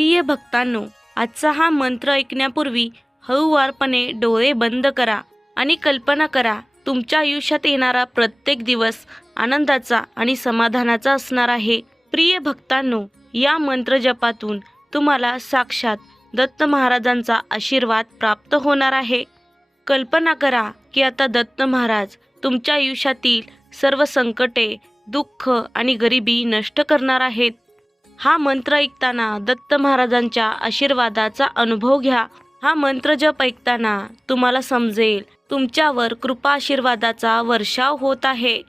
प्रिय भक्तांनो, आजचा हा मंत्र ऐकण्यापूर्वी हळूवारपणे डोळे बंद करा आणि कल्पना करा, तुमच्या आयुष्यात येणारा प्रत्येक दिवस आनंदाचा आणि समाधानाचा असणार आहे. प्रिय भक्तांनो, या मंत्र जपातून तुम्हाला साक्षात दत्त महाराजांचा आशीर्वाद प्राप्त होणार आहे. कल्पना करा की आता दत्त महाराज तुमच्या आयुष्यातील सर्व संकटे, दुःख आणि गरिबी नष्ट करणार आहेत. हा मंत्र ऐकताना दत्त महाराजांच्या आशीर्वादाचा अनुभव घ्या. हा मंत्र जप ऐकताना तुम्हाला समजेल, तुमच्यावर कृपा आशीर्वादाचा वर्षाव होत आहे.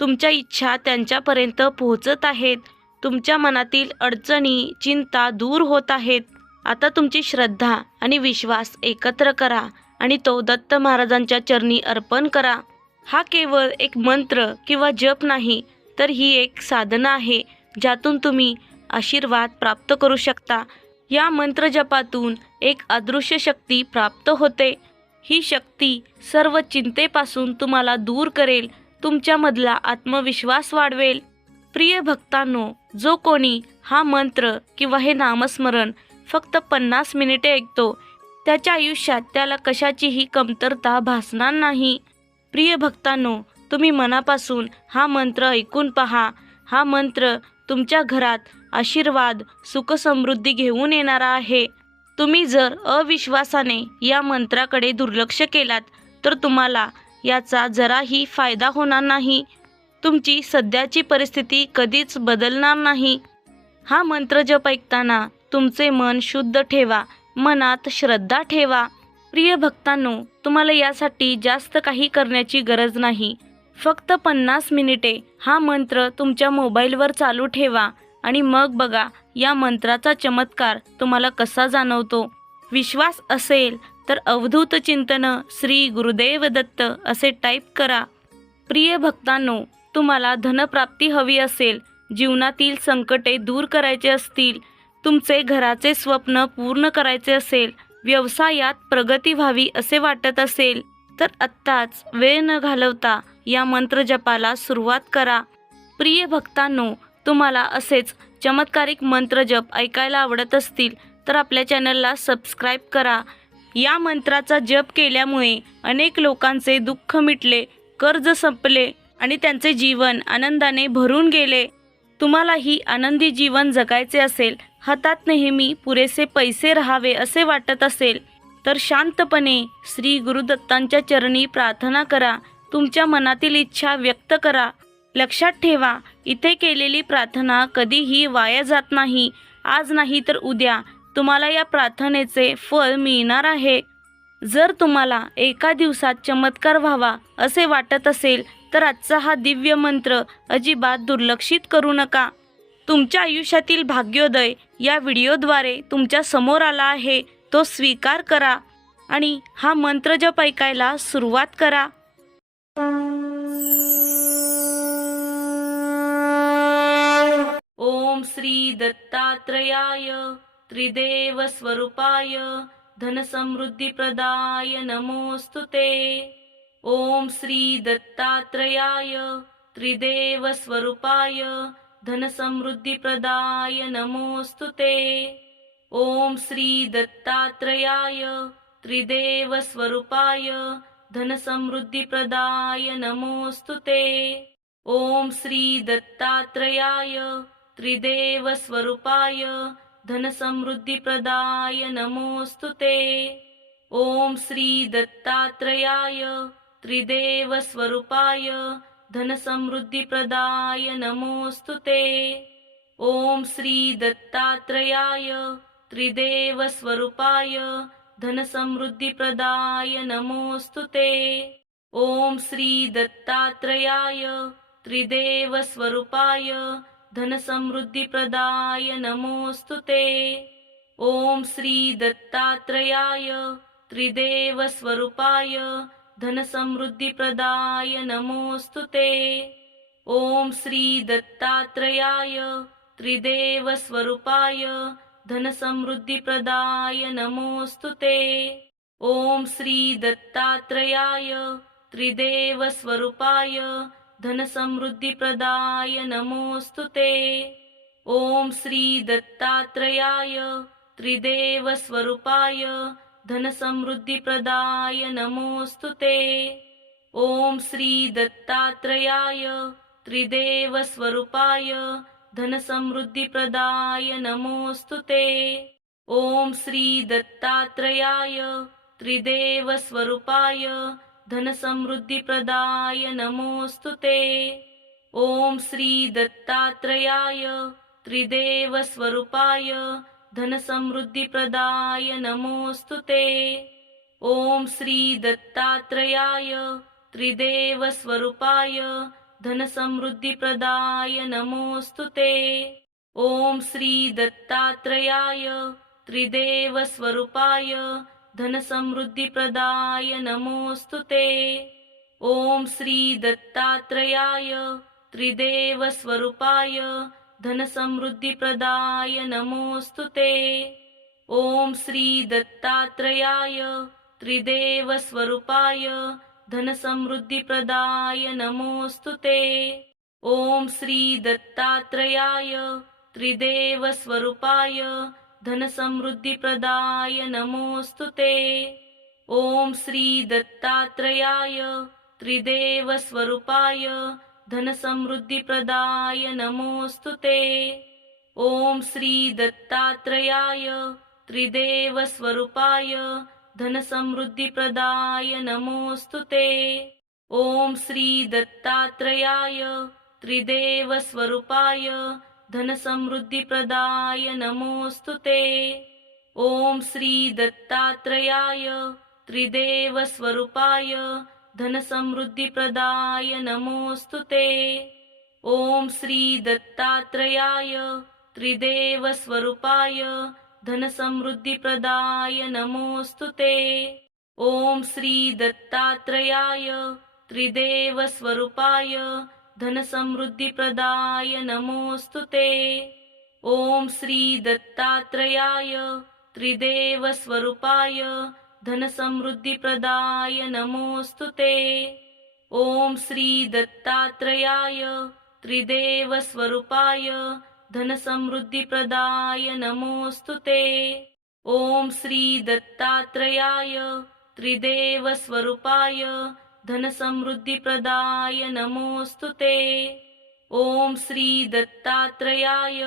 तुमच्या इच्छा त्यांच्यापर्यंत पोहोचत आहेत. तुमच्या मनातील अडचणी, चिंता दूर होत आहेत. आता तुमची श्रद्धा आणि विश्वास एकत्र करा आणि तो दत्त महाराजांच्या चरणी अर्पण करा. हा केवळ एक मंत्र किंवा जप नाही, तर ही एक साधना आहे ज्यातून तुम्ही आशीर्वाद प्राप्त करू शकता. या मंत्र जपातून एक अदृश्य शक्ती प्राप्त होते. ही शक्ती सर्व चिंतेपासून तुम्हाला दूर करेल, तुमच्यामधला आत्मविश्वास वाढवेल. प्रिय भक्तांनो, जो कोणी हा मंत्र किंवा हे नामस्मरण फक्त 50 मिनिटे ऐकतो, त्याच्या आयुष्यात त्याला कशाचीही कमतरता भासणार नाही. प्रिय भक्तांनो, तुम्ही मनापासून हा मंत्र ऐकून पहा. हा मंत्र तुमच्या घरात आशीर्वाद, सुखसमृद्धी घेऊन येणारा आहे. तुम्ही जर अविश्वासाने या मंत्राकडे दुर्लक्ष केलात, तर तुम्हाला याचा जराही फायदा होणार नाही. तुमची सध्याची परिस्थिती कधीच बदलणार नाही. हा मंत्र जप ऐकताना तुमचे मन शुद्ध ठेवा, मनात श्रद्धा ठेवा. प्रिय भक्तांनो, तुम्हाला यासाठी जास्त काही करण्याची गरज नाही. फक्त 50 मिनिटे हा मंत्र तुमच्या मोबाईलवर चालू ठेवा आणि मग बघा या मंत्राचा चमत्कार तुम्हाला कसा जाणवतो. विश्वास असेल तर अवधूत चिंतन श्री गुरुदेव दत्त असे टाईप करा. प्रिय भक्तांनो, तुम्हाला धनप्राप्ती हवी असेल, जीवनातील संकटे दूर करायचे असतील, तुमचे घराचे स्वप्न पूर्ण करायचे असेल, व्यवसायात प्रगती व्हावी असे वाटत असेल, तर आत्ताच वेळ न घालवता या मंत्र जपाला सुरुवात करा. प्रिय भक्तांनो, तुम्हाला असेच चमत्कारिक मंत्र जप ऐकायला आवडत असतील तर आपल्या चॅनलला सबस्क्राईब करा. या मंत्राचा जप केल्यामुळे अनेक लोकांचे दुःख मिटले, कर्ज संपले आणि त्यांचे जीवन आनंदाने भरून गेले. तुम्हालाही आनंदी जीवन जगायचे असेल, हातात नेहमी पुरेसे पैसे राहावे असे वाटत असेल, तर शांतपणे श्री गुरुदत्तांच्या चरणी प्रार्थना करा. तुमच्या मनातील इच्छा व्यक्त करा. लक्षात ठेवा, इथे केलेली प्रार्थना कधीही वाया जात नाही. आज नाही तर उद्या तुम्हाला या प्रार्थनेचे फळ मिळणार आहे. जर तुम्हाला एका दिवसात चमत्कार व्हावा असे वाटत असेल, तर आजचा हा दिव्य मंत्र अजिबात दुर्लक्षित करू नका. तुमच्या आयुष्यातील भाग्योदय या व्हिडिओद्वारे तुमच्या समोर आला आहे. तो स्वीकार करा आणि हा मंत्र जप ऐकायला सुरुवात करा. ओम श्री दत्तात्रयाय त्रिदेव स्वरूपाय धनसमृद्धिप्रदाय नमोस्तुते. ओम श्री दत्तात्रयाय त्रिदेव स्वरूपाय धनसमृद्धिप्रदाय नमोस्तुते. ओम श्री दत्तात्रयाय त्रिदेव स्वरूपाय धनसमृद्धिप्रदाय नमोस्तुते. ओम श्री दत्तात्रयाय त्रिदेव स्वरूपाय धनसमृद्धिप्रदाय नमोस्तुते. ओम श्री दत्तात्रयाय त्रिदेव स्वरूपाय धनसमृद्धिप्रदाय नमोस्तुते. ओम श्री दत्तात्रयाय त्रिदेव स्वरूपाय धनसमृद्धिप्रदाय नमोस्तुते. ओम श्री दत्तात्रयाय त्रिदेव स्वरूपाय धनसमृद्धिप्रदाय नमोस्तुते. ओम श्री दत्तात्रयाय त्रिदेव स्वरूपाय धनसमृद्धिप्रदाय नमोस्तुते. ओम श्री दत्तात्रयाय त्रिदेव स्वरूपाय धनसमृद्धिप्रदाय नमोस्तुते. ओम श्री दत्तात्रयाय त्रिदेव स्वरूपाय धनसमृद्धिप्रदाय नमोस्तुते. ओम श्री दत्तात्रयाय त्रिदेवस्वरूपाय धनसमृद्धिप्रदाय नमोऽस्तु ते। ॐ श्री दत्तात्रेयाय त्रिदेवस्वरूपाय धनसमृद्धिप्रदाय नमोऽस्तु ते। ॐ श्री दत्तात्रेयाय त्रिदेवस्वरूपाय धनसमृद्धिप्रदाय नमोऽस्तु ते। ॐ श्री दत्तात्रेयाय त्रिदेवस्वरूपाय धनसमृद्धिप्रदाय नमोऽस्तु ते। ॐ श्री दत्तात्रेयाय त्रिदेवस्वरूपाय धनसमृद्धिप्रदाय नमोऽस्तु ते। ॐ श्री दत्तात्रेयाय त्रिदेवस्वरूपाय धनसमृद्धिप्रदाय नमोऽस्तु ते। ॐ श्री दत्तात्रेयाय त्रिदेवस्वरूपाय धनसमृद्धिप्रदाय नमोऽस्तु ते। ॐ श्री दत्तात्रेयाय त्रिदेवस्वरूपाय धनसमृद्धिप्रदाय नमोऽस्तु ते। ॐ श्री दत्तात्रेयाय त्रिदेवस्वरूपाय धनसमृद्धिप्रदाय नमोऽस्तु ते। ॐ श्री दत्तात्रेयाय त्रिदेवस्वरूपाय धनसमृद्धिप्रदाय नमोऽस्तु ते। ॐ श्री दत्तात्रेयाय त्रिदेवस्वरूपाय धनसमृद्धिप्रदाय नमोऽस्तु ते। ॐ श्री दत्तात्रेयाय त्रिदेवस्वरूपाय धनसमृद्धिप्रदाय नमोऽस्तु ते। ॐ श्री दत्तात्रेयाय त्रिदेवस्वरूपाय धनसमृद्धिप्रदाय नमोऽस्तु ते। ॐ श्री दत्तात्रेयाय त्रिदेवस्वरूपाय धनसमृद्धिप्रदाय नमोऽस्तु ते। ॐ श्री दत्तात्रेयाय त्रिदेवस्वरूपाय धनसमृद्धिप्रदाय नमोऽस्तु ते। ॐ श्री दत्तात्रेयाय त्रिदेवस्वरूपाय धनसमृद्धिप्रदाय नमोऽस्तु ते। ॐ श्री दत्तात्रेयाय त्रिदेवस्वरूपाय धनसमृद्धिप्रदाय नमोऽस्तु ते। ॐ श्री दत्तात्रेयाय त्रिदेवस्वरूपाय धनसमृद्धिप्रदाय नमोऽस्तु ते। ॐ श्री दत्तात्रेयाय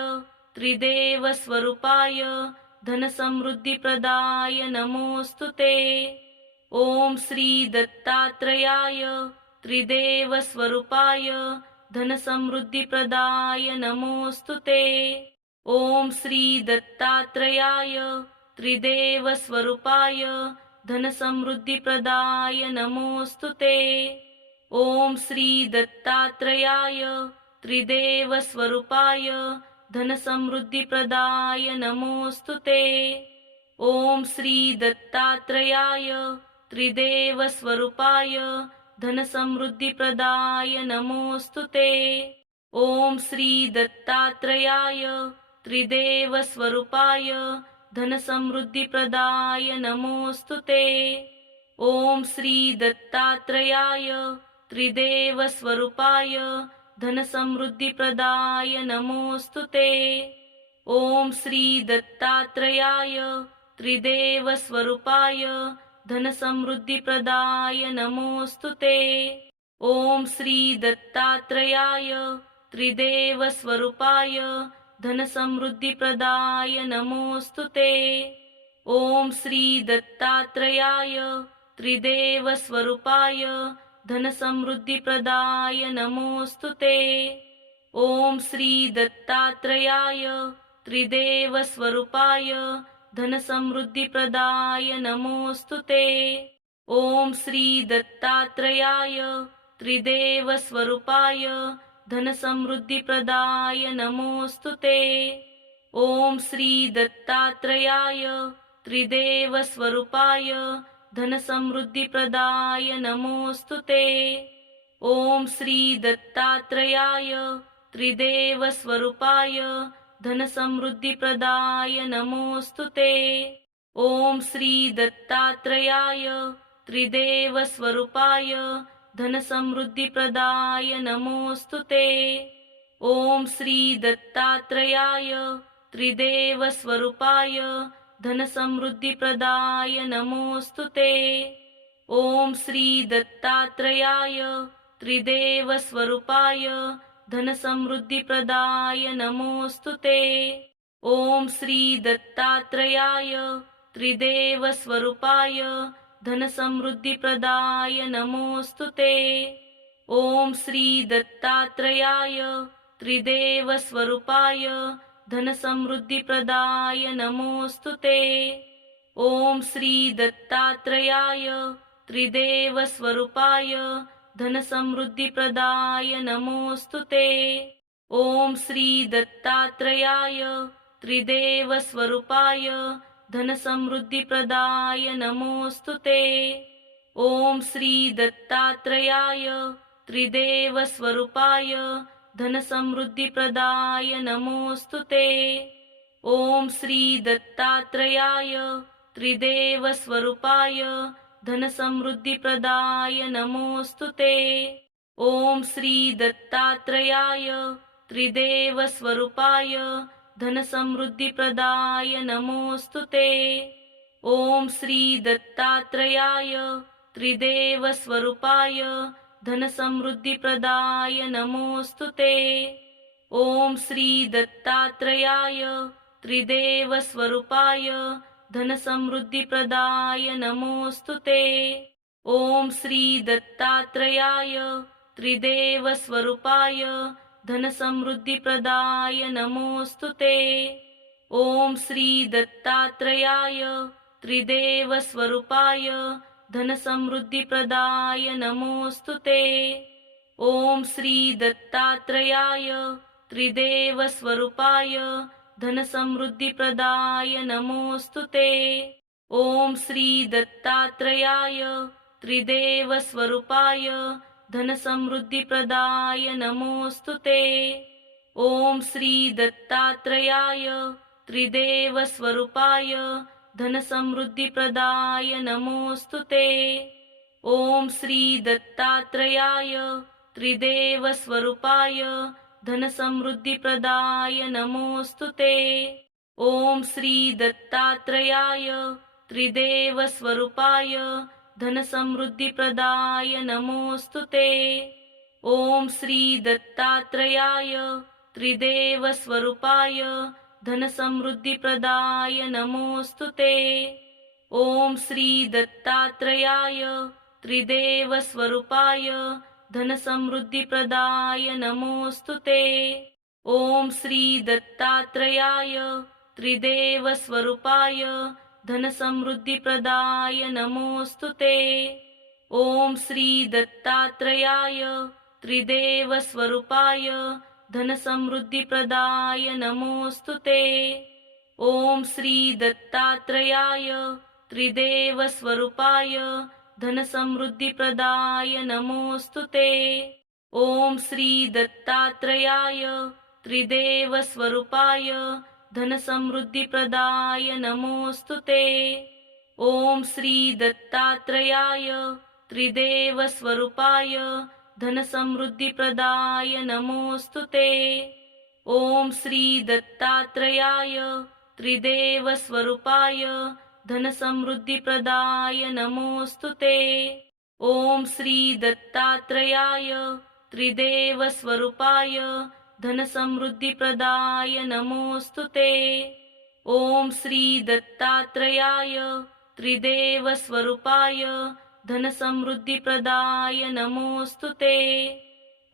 त्रिदेवस्वरूपाय धनसमृद्धिप्रदाय नमोऽस्तु ते। ॐ श्री दत्तात्रेयाय त्रिदेवस्वरूपाय धनसमृद्धिप्रदाय नमोऽस्तु ते। ॐ श्री दत्तात्रेयाय त्रिदेवस्वरूपाय धनसमृद्धिप्रदाय नमोऽस्तु ते। ॐ श्री दत्तात्रेयाय त्रिदेवस्वरूपाय धनसमृद्धिप्रदाय नमोऽस्तु ते। ॐ श्री दत्तात्रेयाय त्रिदेवस्वरूपाय धनसमृद्धिप्रदाय नमोऽस्तु ते। ॐ श्री दत्तात्रेयाय त्रिदेवस्वरूपाय धनसमृद्धिप्रदाय नमोऽस्तु ते। ॐ श्री दत्तात्रेयाय त्रिदेवस्वरूपाय धनसमृद्धिप्रदाय नमोऽस्तु ते। ॐ श्री दत्तात्रेयाय त्रिदेवस्वरूपाय धनसमृद्धिप्रदाय नमोऽस्तु ते। ॐ श्री दत्तात्रेयाय त्रिदेवस्वरूपाय धनसमृद्धिप्रदाय नमोऽस्तु ते। ॐ श्री दत्तात्रेयाय त्रिदेवस्वरूपाय धनसमृद्धिप्रदाय नमोऽस्तु ते। ॐ श्री दत्तात्रेयाय त्रिदेवस्वरूपाय धनसमृद्धिप्रदाय नमोऽस्तु ते। ॐ श्री दत्तात्रेयाय त्रिदेवस्वरूपाय धनसमृद्धिप्रदाय नमोऽस्तु ते। ॐ श्री दत्तात्रेयाय त्रिदेवस्वरूपाय धनसमृद्धिप्रदाय नमोऽस्तु ते। ॐ श्री दत्तात्रेयाय त्रिदेवस्वरूपाय धनसमृद्धिप्रदाय नमोऽस्तु ते। ॐ श्री दत्तात्रेयाय त्रिदेवस्वरूपाय धनसमृद्धिप्रदाय नमोऽस्तु ते। ॐ श्री दत्तात्रेयाय त्रिदेवस्वरूपाय धनसमृद्धिप्रदाय नमोऽस्तुते। ॐ श्री दत्तात्रेयाय त्रिदेवस्वरूपाय धनसमृद्धिप्रदाय नमोऽस्तुते। ॐ श्री दत्तात्रेयाय त्रिदेवस्वरूपाय धनसमृद्धिप्रदाय नमोऽस्तुते। ॐ श्री दत्तात्रेयाय त्रिदेवस्वरूपाय धनसमृद्धिप्रदाय नमोऽस्तुते। ॐ श्री दत्तात्रेयाय त्रिदेवस्वरूपाय धनसमृद्धिप्रदाय नमोऽस्तुते। ॐ श्री दत्तात्रेयाय त्रिदेवस्वरूपाय धनसमृद्धिप्रदाय नमोऽस्तुते। ॐ श्री दत्तात्रेयाय त्रिदेवस्वरूपाय धनसमृद्धिप्रदाय नमोऽस्तुते। ॐ श्री दत्तात्रेयाय त्रिदेवस्वरूपाय धनसमृद्धिप्रदाय नमोऽस्तुते। ॐ श्री दत्तात्रेयाय त्रिदेवस्वरूपाय धनसमृद्धिप्रदाय नमोऽस्तुते। ॐ श्री दत्तात्रेयाय त्रिदेवस्वरूपाय धनसमृद्धिप्रदाय नमोऽस्तुते। ॐ श्री दत्तात्रेयाय त्रिदेवस्वरूपाय धनसमृद्धिप्रदाय नमोऽस्तुते। ॐ श्री दत्तात्रेयाय त्रिदेवस्वरूपाय धनसमृद्धिप्रदाय नमोऽस्तुते। ॐ श्री दत्तात्रेयाय त्रिदेवस्वरूपाय धनसमृद्धिप्रदाय नमोऽस्तुते। ॐ श्री दत्तात्रेयाय त्रिदेवस्वरूपाय धनसमृद्धिप्रदाय नमोऽस्तुते। ॐ श्री दत्तात्रेयाय त्रिदेवस्वरूपाय धनसमृद्धिप्रदाय नमोऽस्तुते। ॐ श्री दत्तात्रेयाय त्रिदेवस्वरूपाय धनसमृद्धिप्रदाय नमोऽस्तुते। ॐ श्री दत्तात्रेयाय त्रिदेवस्वरूपाय धनसमृद्धिप्रदाय नमोऽस्तुते। ॐ श्री दत्तात्रेयाय त्रिदेवस्वरूपाय धनसमृद्धिप्रदाय नमोऽस्तुते। ॐ श्री दत्तात्रेयाय त्रिदेवस्वरूपाय धनसमृद्धिप्रदाय नमोऽस्तुते। ॐ श्री दत्तात्रेयाय त्रिदेवस्वरूपाय धनसमृद्धिप्रदाय नमोऽस्तुते। ॐ श्री दत्तात्रेयाय त्रिदेवस्वरूपाय धनसमृद्धिप्रदाय नमोऽस्तुते। ॐ श्री दत्तात्रेयाय त्रिदेवस्वरूपाय धनसमृद्धिप्रदाय नमोऽस्तुते। ॐ श्री दत्तात्रेयाय त्रिदेवस्वरूपाय धनसमृद्धिप्रदाय नमोऽस्तुते। ॐ श्री दत्तात्रेयाय त्रिदेवस्वरूपाय धनसमृद्धिप्रदाय नमोऽस्तुते। ॐ श्री दत्तात्रेयाय त्रिदेवस्वरूपाय धनसमृद्धिप्रदाय नमोऽस्तुते। ॐ श्री दत्तात्रेयाय त्रिदेवस्वरूपाय धनसमृद्धिप्रदाय नमोऽस्तुते। ॐ श्री दत्तात्रेयाय त्रिदेवस्वरूपाय धनसमृद्धिप्रदाय नमोऽस्तुते। ॐ श्री दत्तात्रेयाय त्रिदेवस्वरूपाय धनसमृद्धिप्रदाय नमोऽस्तुते।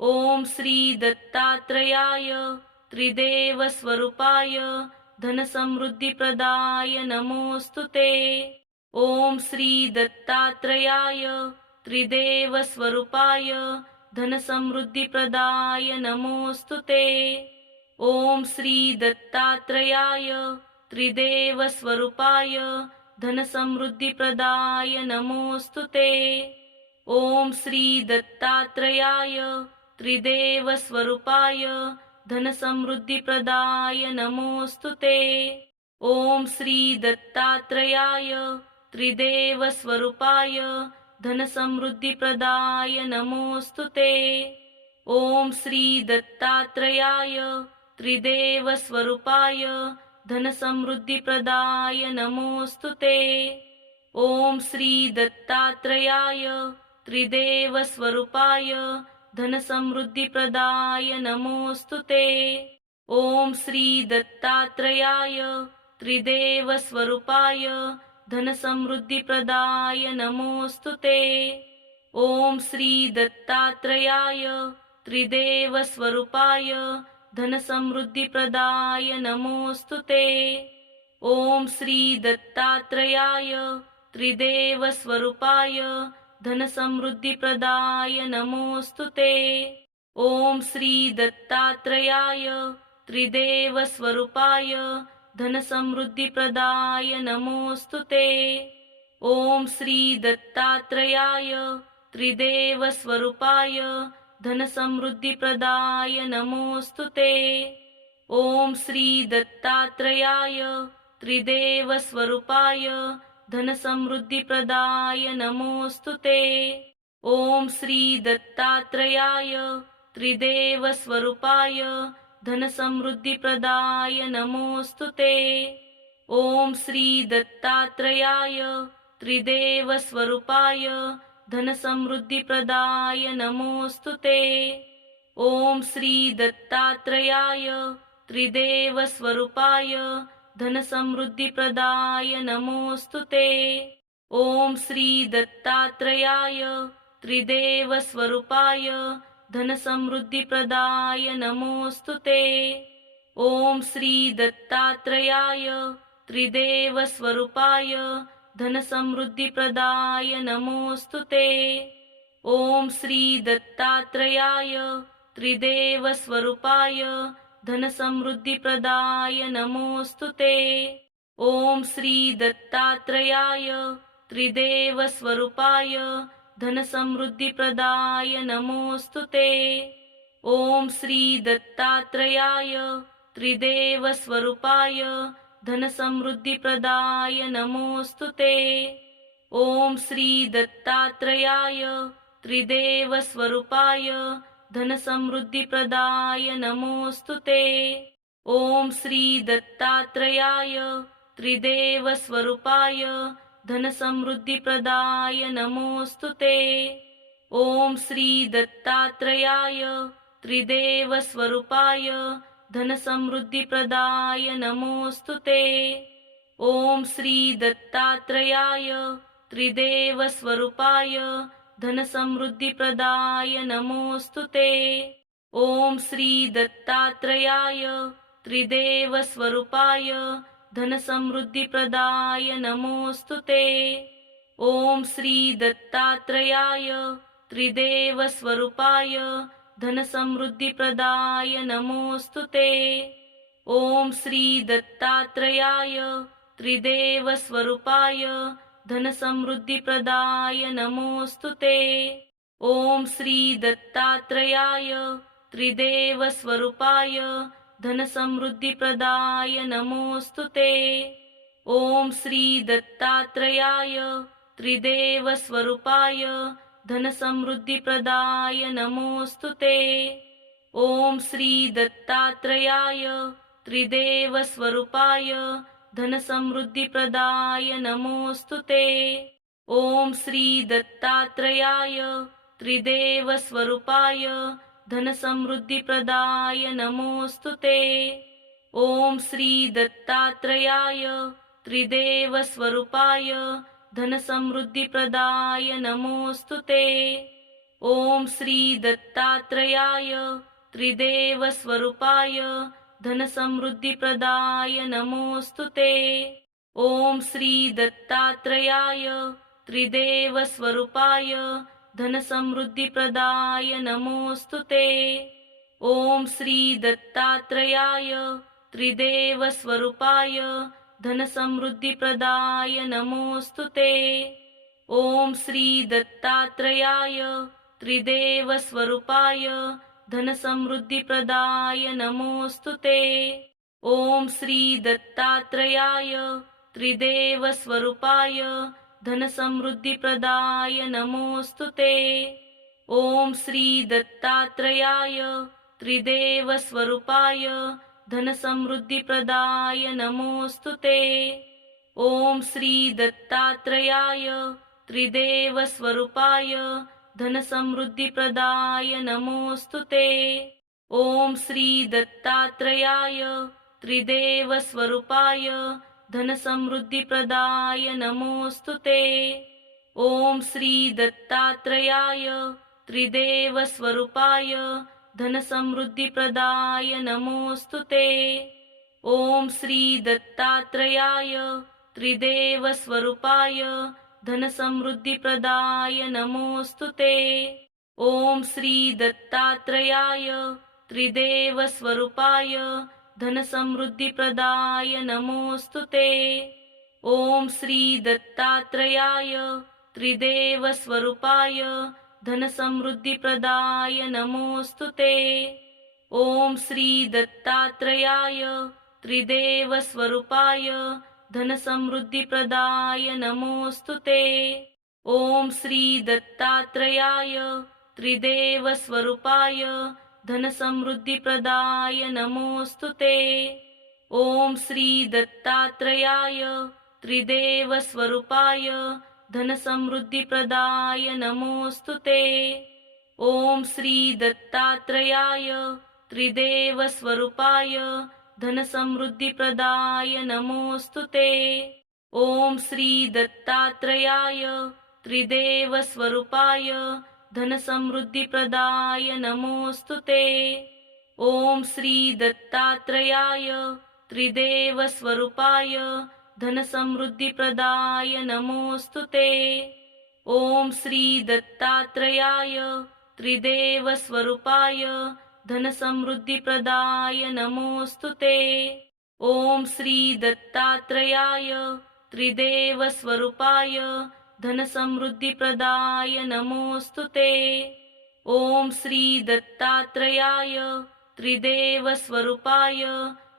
ॐ श्री दत्तात्रेयाय त्रिदेवस्वरूपाय धनसमृद्धिप्रदाय नमोऽस्तुते। ॐ श्री दत्तात्रेयाय त्रिदेवस्वरूपाय धनसमृद्धिप्रदाय नमोऽस्तुते। ॐ श्री दत्तात्रेयाय त्रिदेवस्वरूपाय धनसमृद्धिप्रदाय नमोऽस्तुते। ॐ श्री दत्तात्रेयाय त्रिदेवस्वरूपाय धनसमृद्धिप्रदाय नमोऽस्तुते। ॐ श्री दत्तात्रेयाय त्रिदेवस्वरूपाय धनसमृद्धिप्रदाय नमोऽस्तुते। ॐ श्री दत्तात्रेयाय त्रिदेवस्वरूपाय धनसमृद्धिप्रदाय नमोऽस्तुते। ॐ श्री दत्तात्रेयाय त्रिदेवस्वरूपाय धनसमृद्धिप्रदाय नमोऽस्तुते। ॐ श्री दत्तात्रेयाय त्रिदेवस्वरूपाय धनसमृद्धिप्रदाय नमोऽस्तुते। ॐ श्री दत्तात्रेयाय त्रिदेवस्वरूपाय धनसमृद्धिप्रदाय नमोऽस्तुते। ॐ श्री दत्तात्रेयाय त्रिदेवस्वरूपाय धनसमृद्धिप्रदाय नमोऽस्तुते। ॐ श्री दत्तात्रेयाय त्रिदेवस्वरूपाय धनसमृद्धिप्रदाय नमोऽस्तुते। ॐ श्री दत्तात्रेयाय त्रिदेवस्वरूपाय धनसमृद्धिप्रदाय नमोऽस्तुते। ॐ श्री दत्तात्रेयाय त्रिदेवस्वरूपाय धनसमृद्धिप्रदाय नमोऽस्तुते। ॐ श्री दत्तात्रेयाय त्रिदेवस्वरूपाय धनसमृद्धिप्रदाय नमोऽस्तुते। ॐ श्री दत्तात्रेयाय त्रिदेवस्वरूपाय धनसमृद्धिप्रदाय नमोऽस्तुते। ॐ श्री दत्तात्रेयाय त्रिदेवस्वरूपाय धनसमृद्धिप्रदाय नमोऽस्तुते। ॐ श्री दत्तात्रेयाय त्रिदेवस्वरूपाय धनसमृद्धिप्रदाय नमोऽस्तुते। ॐ श्री दत्तात्रेयाय त्रिदेवस्वरूपाय धनसमृद्धिप्रदाय नमोऽस्तुते। ॐ श्री दत्तात्रेयाय त्रिदेवस्वरूपाय धनसमृद्धिप्रदाय नमोऽस्तुते। ॐ श्री दत्तात्रेयाय त्रिदेवस्वरूपाय धनसमृद्धिप्रदाय नमोऽस्तुते। ॐ श्री दत्तात्रेयाय त्रिदेवस्वरूपाय धनसमृद्धिप्रदाय नमोऽस्तुते। ॐ श्री दत्तात्रेयाय त्रिदेवस्वरूपाय धनसमृद्धिप्रदाय नमोऽस्तुते। ॐ श्री दत्तात्रेयाय त्रिदेवस्वरूपाय धनसमृद्धिप्रदाय नमोऽस्तुते। ॐ श्री दत्तात्रेयाय त्रिदेवस्वरूपाय धनसमृद्धिप्रदाय नमोऽस्तुते। ॐ श्री दत्तात्रेयाय त्रिदेवस्वरूपाय धनसमृद्धिप्रदाय नमोऽस्तुते। ॐ श्री दत्तात्रेयाय त्रिदेवस्वरूपाय धनसमृद्धिप्रदाय नमोऽस्तुते। ॐ श्री दत्तात्रेयाय त्रिदेवस्वरूपाय धनसमृद्धिप्रदाय नमोऽस्तुते। ॐ श्री दत्तात्रेयाय त्रिदेवस्वरूपाय धनसमृद्धिप्रदाय नमोऽस्तुते। ॐ श्री दत्तात्रेयाय त्रिदेवस्वरूपाय धनसमृद्धिप्रदाय नमोऽस्तुते। ॐ श्री दत्तात्रेयाय त्रिदेवस्वरूपाय धनसमृद्धिप्रदाय नमोऽस्तुते। ॐ श्री दत्तात्रेयाय त्रिदेवस्वरूपाय धनसमृद्धिप्रदाय नमोऽस्तुते। ॐ श्री दत्तात्रेयाय त्रिदेवस्वरूपाय धनसमृद्धिप्रदाय नमोऽस्तुते। ॐ श्री दत्तात्रेयाय त्रिदेवस्वरूपाय धनसमृद्धिप्रदाय नमोऽस्तुते। ॐ श्री दत्तात्रेयाय त्रिदेवस्वरूपाय धनसमृद्धिप्रदाय नमोऽस्तुते। ॐ श्री दत्तात्रेयाय त्रिदेवस्वरूपाय धनसमृद्धिप्रदाय नमोऽस्तुते। ॐ श्री दत्तात्रेयाय त्रिदेवस्वरूपाय धनसमृद्धिप्रदाय नमोऽस्तुते। ॐ श्री दत्तात्रेयाय त्रिदेवस्वरूपाय धनसमृद्धिप्रदाय नमोऽस्तुते। ॐ श्री दत्तात्रेयाय त्रिदेवस्वरूपाय धनसमृद्धिप्रदाय नमोऽस्तुते। ॐ श्री दत्तात्रेयाय त्रिदेवस्वरूपाय धनसमृद्धिप्रदाय नमोऽस्तुते। ॐ श्री दत्तात्रेयाय त्रिदेवस्वरूपाय धनसमृद्धिप्रदाय नमोऽस्तुते। ॐ श्री दत्तात्रेयाय त्रिदेवस्वरूपाय धनसमृद्धिप्रदाय नमोऽस्तुते। ॐ श्री दत्तात्रेयाय त्रिदेवस्वरूपाय धनसमृद्धिप्रदाय नमोऽस्तुते। ॐ श्री दत्तात्रेयाय त्रिदेवस्वरूपाय धनसमृद्धिप्रदाय नमोऽस्तुते। ॐ श्री दत्तात्रेयाय त्रिदेवस्वरूपाय धनसमृद्धिप्रदाय नमोऽस्तुते। ॐ श्री दत्तात्रेयाय त्रिदेवस्वरूपाय धनसमृद्धिप्रदाय नमोऽस्तुते। ॐ श्री दत्तात्रेयाय त्रिदेवस्वरूपाय धनसमृद्धिप्रदाय नमोऽस्तुते। ॐ श्री दत्तात्रेयाय त्रिदेवस्वरूपाय धनसमृद्धिप्रदाय नमोऽस्तुते। ॐ श्री दत्तात्रेयाय त्रिदेवस्वरूपाय धनसमृद्धिप्रदाय नमोऽस्तुते। ॐ श्री दत्तात्रेयाय त्रिदेवस्वरूपाय धनसमृद्धिप्रदाय नमोऽस्तुते। ॐ श्री दत्तात्रेयाय त्रिदेवस्वरूपाय धनसमृद्धिप्रदाय नमोऽस्तुते। ॐ श्री दत्तात्रेयाय त्रिदेवस्वरूपाय धनसमृद्धिप्रदाय नमोऽस्तुते। ॐ श्री दत्तात्रेयाय त्रिदेवस्वरूपाय धनसमृद्धिप्रदाय नमोऽस्तुते। ॐ श्री दत्तात्रेयाय त्रिदेवस्वरूपाय धनसमृद्धिप्रदाय नमोऽस्तुते। ॐ श्री दत्तात्रेयाय त्रिदेवस्वरूपाय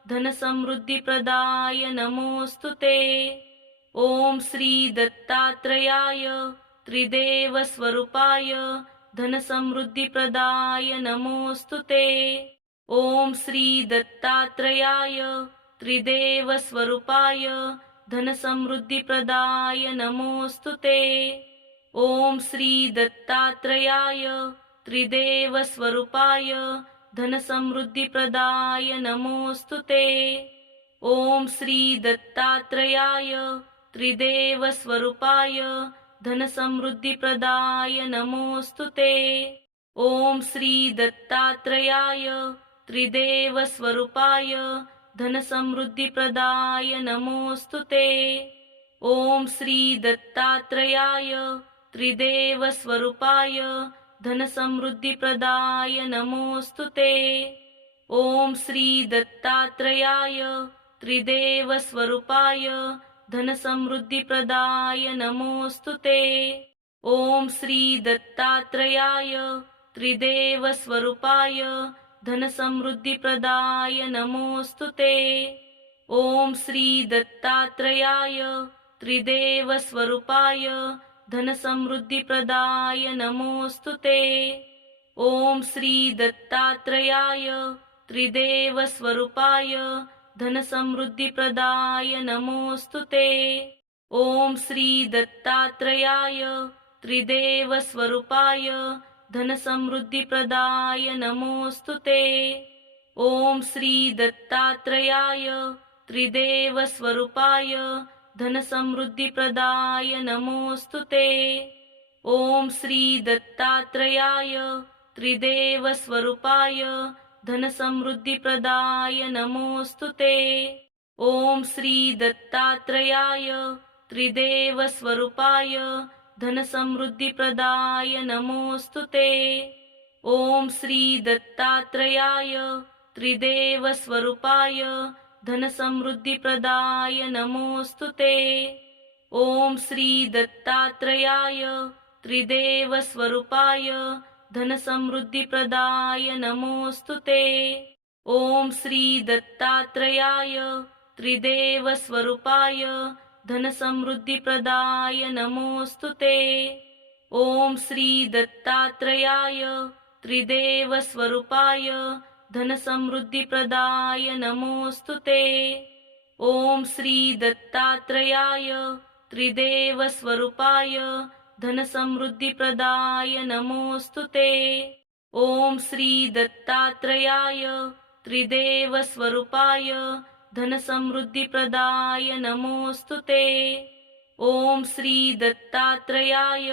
धनसमृद्धिप्रदाय नमोऽस्तुते। ॐ श्री दत्तात्रेयाय त्रिदेवस्वरूपाय धनसमृद्धिप्रदाय नमोऽस्तुते। ॐ श्री दत्तात्रेयाय त्रिदेवस्वरूपाय धनसमृद्धिप्रदाय नमोऽस्तुते। ॐ श्री दत्तात्रेयाय त्रिदेवस्वरूपाय धनसमृद्धिप्रदाय नमोऽस्तुते। ॐ श्री दत्तात्रेयाय त्रिदेवस्वरूपाय धनसमृद्धिप्रदाय नमोऽस्तुते। ॐ श्री दत्तात्रेयाय त्रिदेवस्वरूपाय धनसमृद्धिप्रदाय नमोऽस्तुते। ॐ श्री दत्तात्रेयाय त्रिदेवस्वरूपाय धनसमृद्धिप्रदाय नमोऽस्तुते। ॐ श्री दत्तात्रेयाय त्रिदेवस्वरूपाय धनसमृद्धिप्रदाय नमोऽस्तुते। ॐ श्री दत्तात्रेयाय त्रिदेवस्वरूपाय धनसमृद्धिप्रदाय नमोऽस्तुते। ॐ श्री दत्तात्रेयाय त्रिदेवस्वरूपाय धनसमृद्धिप्रदाय नमोऽस्तुते। ॐ श्री दत्तात्रेयाय त्रिदेवस्वरूपाय धनसमृद्धिप्रदाय नमोऽस्तुते। ॐ श्री दत्तात्रेयाय त्रिदेवस्वरूपाय धनसमृद्धिप्रदाय नमोऽस्तुते। ॐ श्री दत्तात्रेयाय त्रिदेवस्वरूपाय धनसमृद्धिप्रदाय नमोऽस्तुते। ॐ श्री दत्तात्रेयाय त्रिदेवस्वरूपाय धनसमृद्धिप्रदाय नमोऽस्तुते। ॐ श्री दत्तात्रेयाय त्रिदेवस्वरूपाय धनसमृद्धिप्रदाय नमोऽस्तुते। ॐ श्री दत्तात्रेयाय त्रिदेवस्वरूपाय धनसमृद्धिप्रदाय नमोऽस्तुते। ॐ श्री दत्तात्रेयाय त्रिदेवस्वरूपाय धनसमृद्धिप्रदाय नमोऽस्तुते। ॐ श्री दत्तात्रेयाय त्रिदेवस्वरूपाय धनसमृद्धिप्रदाय नमोऽस्तुते। ॐ श्री दत्तात्रेयाय त्रिदेवस्वरूपाय धनसमृद्धिप्रदाय नमोऽस्तुते। ॐ श्री दत्तात्रेयाय त्रिदेवस्वरूपाय धनसमृद्धिप्रदाय नमोऽस्तुते। ॐ श्री दत्तात्रेयाय त्रिदेवस्वरूपाय धनसमृद्धिप्रदाय नमोऽस्तुते। ॐ श्री दत्तात्रेयाय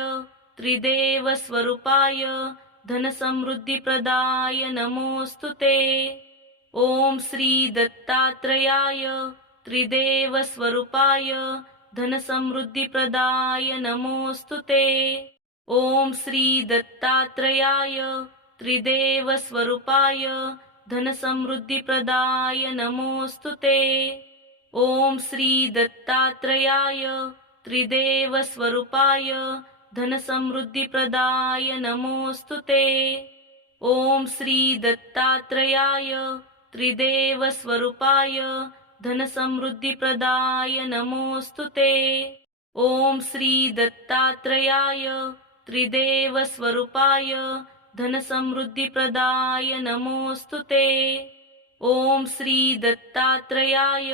त्रिदेवस्वरूपाय धनसमृद्धिप्रदाय नमोऽस्तुते। ॐ श्री दत्तात्रेयाय त्रिदेवस्वरूपाय धनसमृद्धिप्रदाय नमोऽस्तुते। ॐ श्री दत्तात्रेयाय त्रिदेवस्वरूपाय धनसमृद्धिप्रदाय नमोऽस्तुते। ॐ श्री दत्तात्रेयाय त्रिदेवस्वरूपाय धनसमृद्धिप्रदाय नमोऽस्तुते। ॐ श्री दत्तात्रेयाय त्रिदेवस्वरूपाय धनसमृद्धिप्रदाय नमोऽस्तुते। ॐ श्री दत्तात्रेयाय त्रिदेवस्वरूपाय धनसमृद्धिप्रदाय नमोऽस्तुते। ॐ श्री दत्तात्रेयाय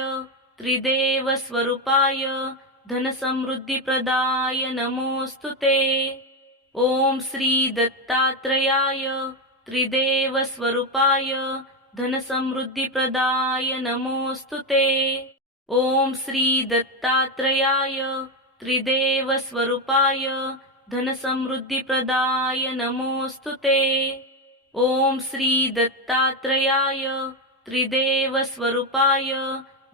त्रिदेवस्वरूपाय धनसमृद्धिप्रदाय नमोऽस्तुते। ॐ श्री दत्तात्रेयाय त्रिदेवस्वरूपाय धनसमृद्धिप्रदाय नमोऽस्तुते। ॐ श्री दत्तात्रेयाय त्रिदेवस्वरूपाय धनसमृद्धिप्रदाय नमोऽस्तुते। ॐ श्री दत्तात्रेयाय त्रिदेवस्वरूपाय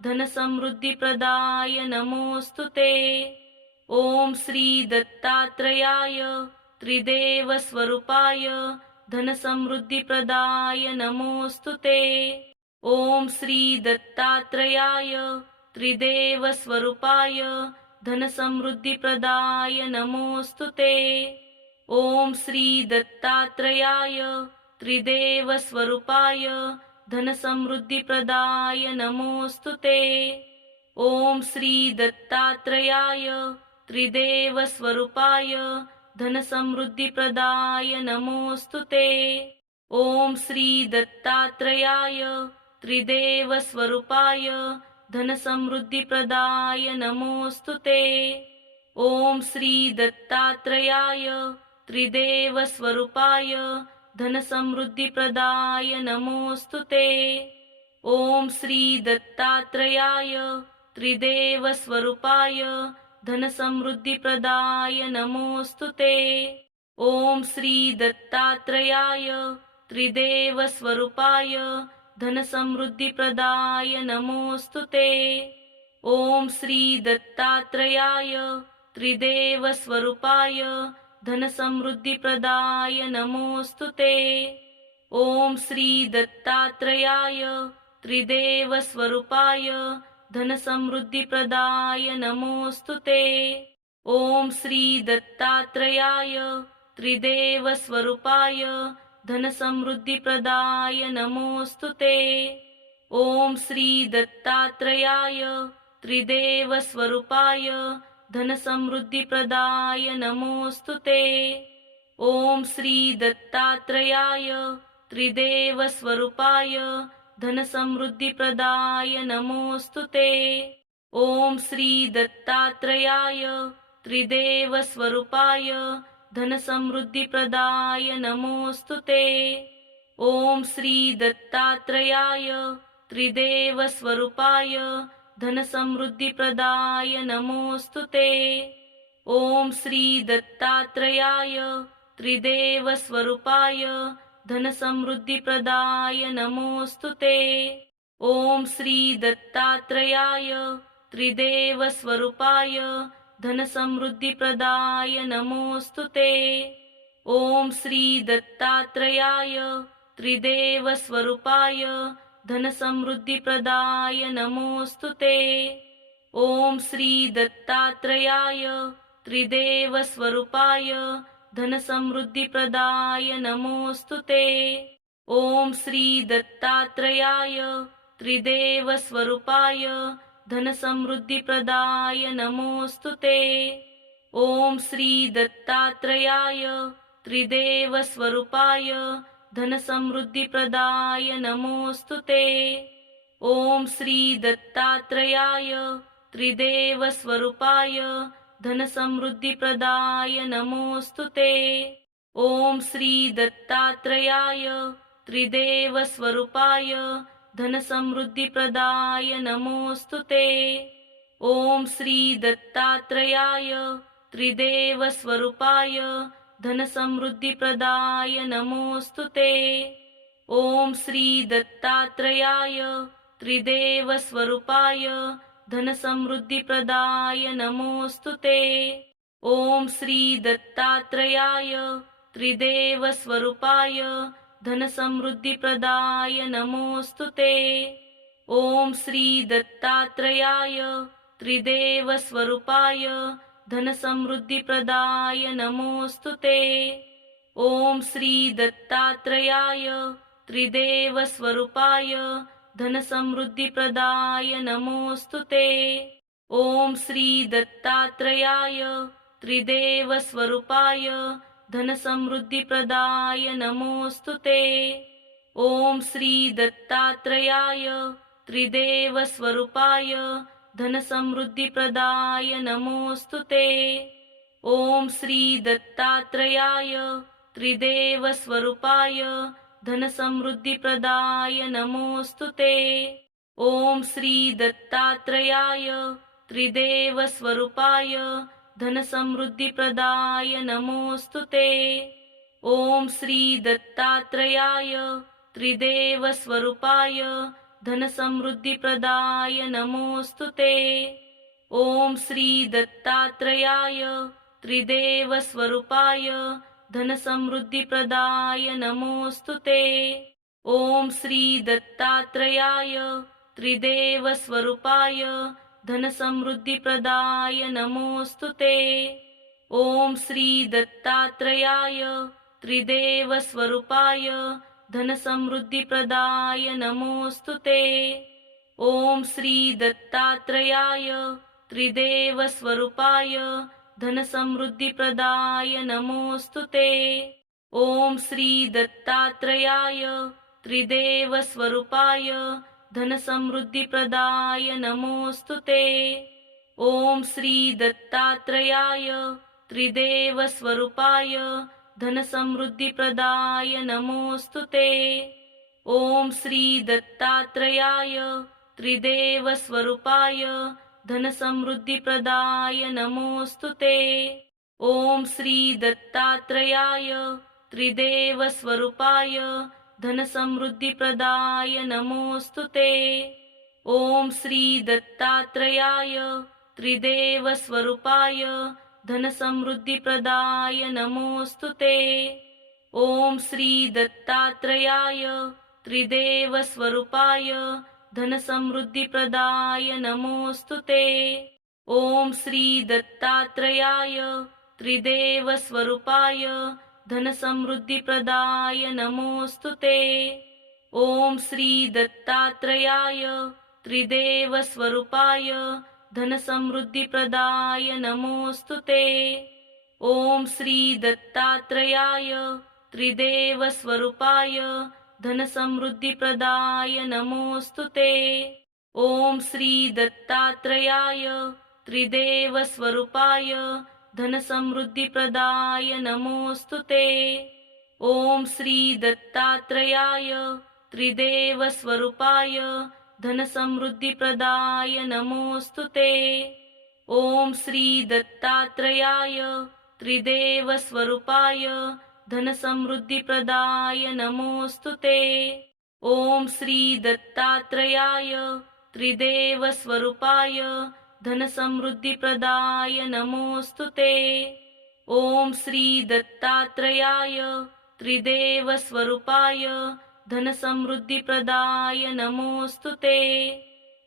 धनसमृद्धिप्रदाय नमोऽस्तुते। ॐ श्री दत्तात्रेयाय त्रिदेवस्वरूपाय धनसमृद्धिप्रदाय नमोऽस्तुते। ॐ श्री दत्तात्रेयाय त्रिदेवस्वरूपाय धनसमृद्धिप्रदाय नमोऽस्तुते। ॐ श्री दत्तात्रेयाय त्रिदेवस्वरूपाय धनसमृद्धिप्रदाय नमोऽस्तुते। ॐ श्री दत्तात्रेयाय त्रिदेवस्वरूपाय धनसमृद्धिप्रदाय नमोऽस्तुते। ॐ श्री दत्तात्रेयाय त्रिदेवस्वरूपाय धनसमृद्धिप्रदाय नमोऽस्तुते। ॐ श्री दत्तात्रेयाय त्रिदेवस्वरूपाय धनसमृद्धिप्रदाय नमोऽस्तुते। ॐ श्री दत्तात्रेयाय त्रिदेवस्वरूपाय धनसमृद्धिप्रदाय नमोऽस्तुते। ॐ श्री दत्तात्रेयाय त्रिदेवस्वरूपाय धनसमृद्धिप्रदाय नमोऽस्तुते। ॐ श्री दत्तात्रेयाय त्रिदेवस्वरूपाय धनसमृद्धिप्रदाय नमोऽस्तुते। ॐ श्री दत्तात्रेयाय त्रिदेवस्वरूपाय धनसमृद्धिप्रदाय नमोऽस्तुते। ॐ श्री दत्तात्रेयाय त्रिदेवस्वरूपाय धनसमृद्धिप्रदाय नमोऽस्तुते। ॐ श्री दत्तात्रेयाय त्रिदेवस्वरूपाय धनसमृद्धिप्रदाय नमोऽस्तुते। ॐ श्री दत्तात्रेयाय त्रिदेवस्वरूपाय धनसमृद्धिप्रदाय नमोऽस्तुते। ॐ श्री दत्तात्रेयाय त्रिदेवस्वरूपाय धनसमृद्धिप्रदाय नमोऽस्तुते। ॐ श्री दत्तात्रेयाय त्रिदेवस्वरूपाय धनसमृद्धिप्रदाय नमोऽस्तुते। ॐ श्री दत्तात्रेयाय त्रिदेवस्वरूपाय धनसमृद्धिप्रदाय नमोऽस्तुते। ॐ श्री दत्तात्रेयाय त्रिदेवस्वरूपाय धनसमृद्धिप्रदाय नमोऽस्तुते। ॐ श्री दत्तात्रेयाय त्रिदेवस्वरूपाय धनसमृद्धिप्रदाय नमोऽस्तुते। ॐ श्री दत्तात्रेयाय त्रिदेवस्वरूपाय धनसमृद्धिप्रदाय नमोऽस्तुते। ॐ श्री दत्तात्रेयाय त्रिदेवस्वरूपाय धनसमृद्धिप्रदाय नमोऽस्तुते। ॐ श्री दत्तात्रेयाय त्रिदेवस्वरूपाय धनसमृद्धिप्रदाय नमोऽस्तु ते। ॐ श्री दत्तात्रेयाय त्रिदेवस्वरूपाय धनसमृद्धिप्रदाय नमोऽस्तु ते। ॐ श्री दत्तात्रेयाय त्रिदेवस्वरूपाय धनसमृद्धिप्रदाय नमोऽस्तु ते। ॐ श्री दत्तात्रेयाय त्रिदेवस्वरूपाय धनसमृद्धिप्रदाय नमोऽस्तु ते। ॐ श्री दत्तात्रेयाय त्रिदेवस्वरूपाय धनसमृद्धिप्रदाय नमोऽस्तु ते। ॐ श्री दत्तात्रेयाय त्रिदेवस्वरूपाय धनसमृद्धिप्रदाय नमोऽस्तु ते। ॐ श्री दत्तात्रेयाय त्रिदेवस्वरूपाय धनसमृद्धिप्रदाय नमोऽस्तु ते। ॐ श्री दत्तात्रेयाय त्रिदेवस्वरूपाय धनसमृद्धिप्रदाय नमोऽस्तु ते। ॐ श्री दत्तात्रेयाय त्रिदेवस्वरूपाय धनसमृद्धिप्रदाय नमोऽस्तु ते। ॐ श्री दत्तात्रेयाय त्रिदेवस्वरूपाय धनसमृद्धिप्रदाय नमोऽस्तु ते। ॐ श्री दत्तात्रेयाय त्रिदेवस्वरूपाय धनसमृद्धिप्रदाय नमोऽस्तु ते। ॐ श्री दत्तात्रेयाय त्रिदेवस्वरूपाय धनसमृद्धिप्रदाय नमोऽस्तु ते। ॐ श्री दत्तात्रेयाय त्रिदेवस्वरूपाय धनसमृद्धिप्रदाय नमोऽस्तु ते। ॐ श्री दत्तात्रेयाय त्रिदेवस्वरूपाय धनसमृद्धिप्रदाय नमोऽस्तु ते। ॐ श्री दत्तात्रेयाय त्रिदेवस्वरूपाय धनसमृद्धिप्रदाय नमोऽस्तु ते। ॐ श्री दत्तात्रेयाय त्रिदेवस्वरूपाय धनसमृद्धिप्रदाय नमोऽस्तु ते। ॐ श्री दत्तात्रेयाय त्रिदेवस्वरूपाय धनसमृद्धिप्रदाय नमोऽस्तु ते। ॐ श्री दत्तात्रेयाय त्रिदेवस्वरूपाय धनसमृद्धिप्रदाय नमोऽस्तु ते। ॐ श्री दत्तात्रेयाय त्रिदेवस्वरूपाय धनसमृद्धिप्रदाय नमोऽस्तु ते। ॐ श्री दत्तात्रेयाय त्रिदेवस्वरूपाय धनसमृद्धिप्रदाय नमोऽस्तु ते। ॐ श्री दत्तात्रेयाय त्रिदेवस्वरूपाय धनसमृद्धिप्रदाय नमोऽस्तु ते। ॐ श्री दत्तात्रेयाय त्रिदेवस्वरूपाय धनसमृद्धिप्रदाय नमोऽस्तु ते। ॐ श्री दत्तात्रेयाय त्रिदेवस्वरूपाय धनसमृद्धिप्रदाय नमोऽस्तु ते। ॐ श्री दत्तात्रेयाय त्रिदेवस्वरूपाय धनसमृद्धिप्रदाय नमोऽस्तु ते। ॐ श्री दत्तात्रेयाय त्रिदेवस्वरूपाय धनसमृद्धिप्रदाय नमोऽस्तु ते। ॐ श्री दत्तात्रेयाय त्रिदेवस्वरूपाय धनसमृद्धिप्रदाय नमोऽस्तु ते। ॐ श्री दत्तात्रेयाय त्रिदेवस्वरूपाय धनसमृद्धिप्रदाय नमोऽस्तु ते। ॐ श्री दत्तात्रेयाय त्रिदेवस्वरूपाय धनसमृद्धिप्रदाय नमोऽस्तु ते। ॐ श्री दत्तात्रेयाय त्रिदेवस्वरूपाय धनसमृद्धिप्रदाय नमोऽस्तु ते। ॐ श्री दत्तात्रेयाय त्रिदेवस्वरूपाय धनसमृद्धिप्रदाय नमोऽस्तु ते। ॐ श्री दत्तात्रेयाय त्रिदेवस्वरूपाय धनसमृद्धिप्रदाय नमोऽस्तु ते।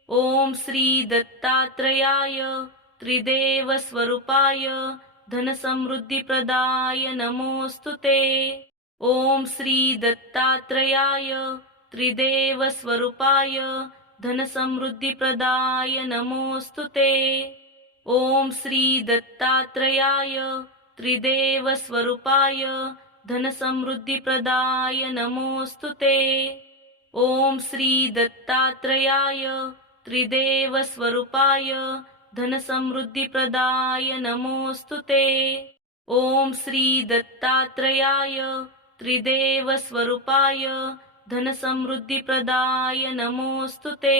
ॐ श्री दत्तात्रेयाय त्रिदेवस्वरूपाय धनसमृद्धिप्रदाय नमोऽस्तु ते। ॐ श्री दत्तात्रेयाय त्रिदेवस्वरूपाय धनसमृद्धिप्रदाय नमोऽस्तु ते। ॐ श्री दत्तात्रेयाय त्रिदेवस्वरूपाय धनसमृद्धिप्रदाय नमोऽस्तु ते। ॐ श्री दत्तात्रेयाय त्रिदेवस्वरूपाय धनसमृद्धिप्रदाय नमोऽस्तु ते। ॐ श्री दत्तात्रेयाय त्रिदेवस्वरूपाय धनसमृद्धिप्रदाय नमोऽस्तु ते।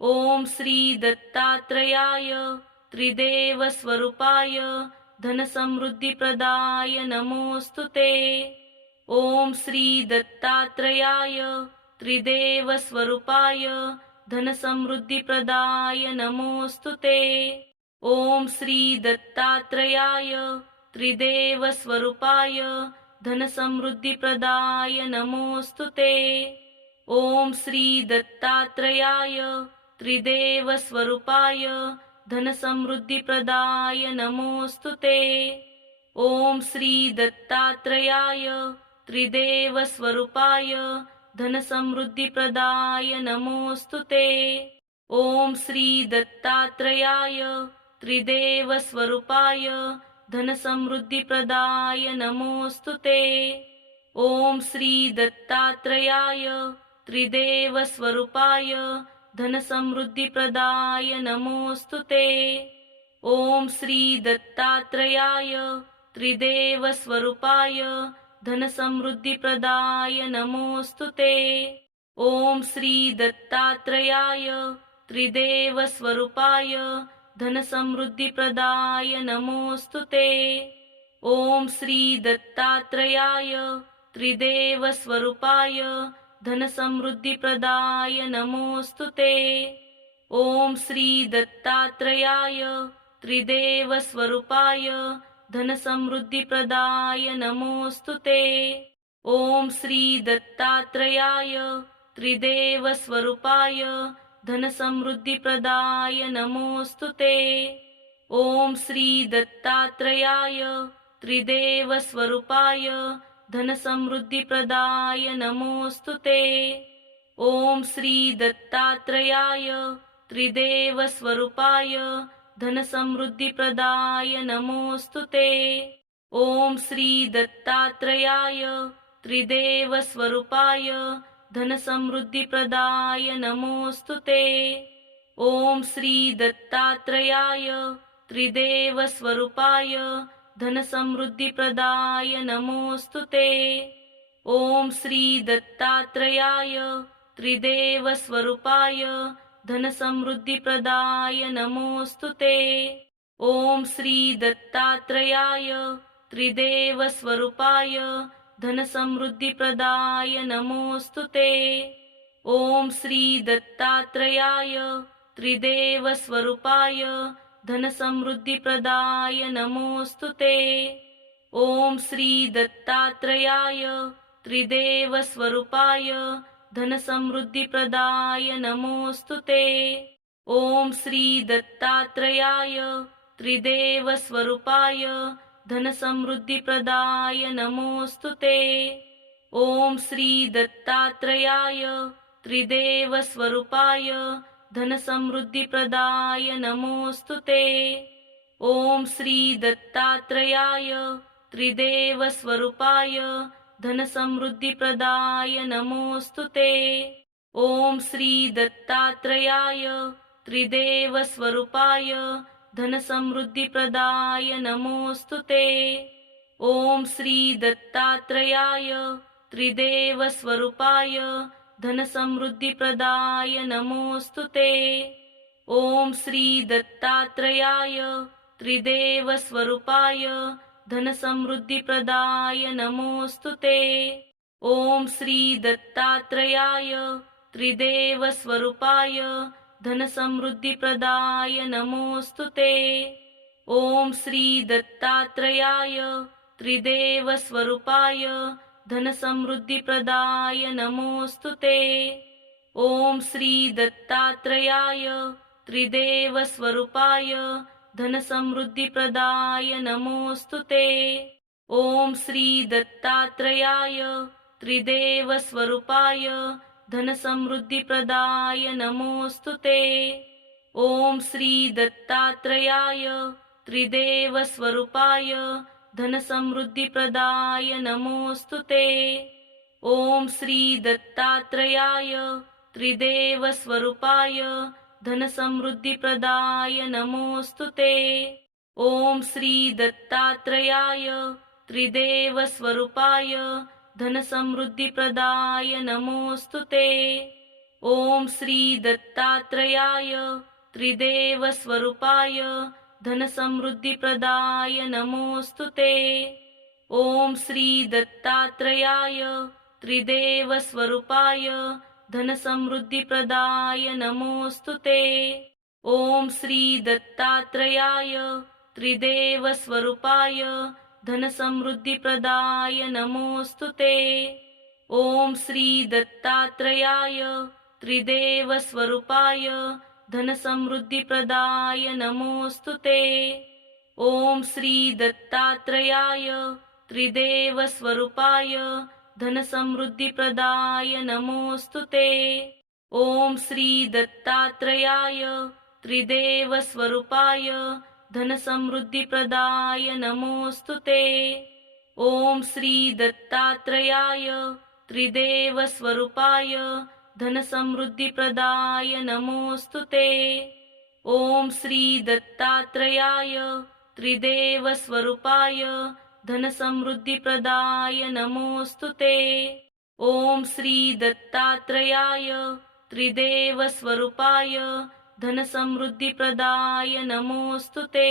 ॐ श्री दत्तात्रेयाय त्रिदेवस्वरूपाय धनसमृद्धिप्रदाय नमोऽस्तु ते। ॐ श्री दत्तात्रेयाय त्रिदेवस्वरूपाय धनसमृद्धिप्रदाय नमोऽस्तु ते। ॐ श्री दत्तात्रेयाय त्रिदेवस्वरूपाय धनसमृद्धिप्रदाय नमोऽस्तु ते। ॐ श्री दत्तात्रेयाय त्रिदेवस्वरूपाय धनसमृद्धिप्रदाय नमोऽस्तु ते। ॐ श्री दत्तात्रेयाय त्रिदेवस्वरूपाय धनसमृद्धिप्रदाय नमोऽस्तु ते। ॐ श्री दत्तात्रेयाय त्रिदेवस्वरूपाय धनसमृद्धिप्रदाय नमोऽस्तु ते। ॐ श्री दत्तात्रेयाय त्रिदेवस्वरूपाय धनसमृद्धिप्रदाय नमोऽस्तु ते। ॐ श्री दत्तात्रेयाय त्रिदेवस्वरूपाय धनसमृद्धिप्रदाय नमोऽस्तु ते। ॐ श्री दत्तात्रेयाय त्रिदेवस्वरूपाय धनसमृद्धिप्रदाय नमोऽस्तु ते। ॐ श्री दत्तात्रेयाय त्रिदेवस्वरूपाय धनसमृद्धिप्रदाय नमोऽस्तु ते। ॐ श्री दत्तात्रेयाय त्रिदेवस्वरूपाय धनसमृद्धिप्रदाय नमोऽस्तु ते। ॐ श्री दत्तात्रेयाय त्रिदेवस्वरूपाय धनसमृद्धिप्रदाय नमोऽस्तु ते। ॐ श्री दत्तात्रेयाय त्रिदेवस्वरूपाय धनसमृद्धिप्रदाय नमोऽस्तु ते। ॐ श्री दत्तात्रेयाय त्रिदेवस्वरूपाय धनसमृद्धिप्रदाय नमोऽस्तु ते। ॐ श्री दत्तात्रेयाय त्रिदेवस्वरूपाय धनसमृद्धिप्रदाय नमोऽस्तु ते। ॐ श्री दत्तात्रेयाय त्रिदेवस्वरूपाय धनसमृद्धिप्रदाय नमोऽस्तु ते। ॐ श्री दत्तात्रेयाय त्रिदेवस्वरूपाय धनसमृद्धिप्रदाय नमोऽस्तु ते। ॐ श्री दत्तात्रेयाय त्रिदेवस्वरूपाय धनसमृद्धिप्रदाय नमोऽस्तु ते। ॐ श्री दत्तात्रेयाय त्रिदेवस्वरूपाय धनसमृद्धिप्रदाय नमोऽस्तु ते। ॐ श्री दत्तात्रेयाय त्रिदेवस्वरूपाय धनसमृद्धिप्रदाय नमोऽस्तु ते। ॐ श्री दत्तात्रेयाय त्रिदेवस्वरूपाय धनसमृद्धिप्रदाय नमोऽस्तु ते। ॐ श्री दत्तात्रेयाय त्रिदेवस्वरूपाय धनसमृद्धिप्रदाय नमोऽस्तु ते। ॐ श्री दत्तात्रेयाय त्रिदेवस्वरूपाय धनसमृद्धिप्रदाय नमोऽस्तु ते। ॐ श्री दत्तात्रेयाय त्रिदेवस्वरूपाय धनसमृद्धिप्रदाय नमोऽस्तु ते। ॐ श्री दत्तात्रेयाय त्रिदेवस्वरूपाय धनसमृद्धिप्रदाय नमोऽस्तु ते। ॐ श्री दत्तात्रेयाय त्रिदेवस्वरूपाय धनसमृद्धिप्रदाय नमोऽस्तु ते। ॐ श्री दत्तात्रेयाय त्रिदेवस्वरूपाय धनसमृद्धिप्रदाय नमोऽस्तु ते। ॐ श्री दत्तात्रेयाय त्रिदेवस्वरूपाय धनसमृद्धिप्रदाय नमोऽस्तु ते। ॐ श्री दत्तात्रेयाय त्रिदेवस्वरूपाय धनसमृद्धिप्रदाय नमोऽस्तु ते। ॐ श्री दत्तात्रेयाय त्रिदेवस्वरूपाय धनसमृद्धिप्रदाय नमोऽस्तु ते। ॐ श्री दत्तात्रेयाय त्रिदेवस्वरूपाय धनसमृद्धिप्रदाय नमोऽस्तुते। ॐ श्री दत्तात्रेयाय त्रिदेवस्वरूपाय धनसमृद्धिप्रदाय नमोऽस्तुते। ॐ श्री दत्तात्रेयाय त्रिदेवस्वरूपाय धनसमृद्धिप्रदाय नमोऽस्तुते। ॐ श्री दत्तात्रेयाय त्रिदेवस्वरूपाय धनसमृद्धिप्रदाय नमोऽस्तुते। ॐ श्री दत्तात्रेयाय त्रिदेवस्वरूपाय धनसमृद्धिप्रदाय नमोऽस्तुते। ॐ श्री दत्तात्रेयाय त्रिदेवस्वरूपाय धनसमृद्धिप्रदाय नमोऽस्तुते। ॐ श्री दत्तात्रेयाय त्रिदेवस्वरूपाय धनसमृद्धिप्रदाय नमोऽस्तुते। ॐ श्री दत्तात्रेयाय त्रिदेवस्वरूपाय धनसमृद्धिप्रदाय नमोऽस्तुते। ॐ श्री दत्तात्रेयाय त्रिदेवस्वरूपाय धनसमृद्धिप्रदाय नमोऽस्तुते। ॐ श्री दत्तात्रेयाय त्रिदेवस्वरूपाय धनसमृद्धिप्रदाय नमोऽस्तुते। ॐ श्री दत्तात्रेयाय त्रिदेवस्वरूपाय धनसमृद्धिप्रदाय नमोऽस्तुते। ॐ श्री दत्तात्रेयाय त्रिदेवस्वरूपाय धनसमृद्धिप्रदाय नमोऽस्तुते।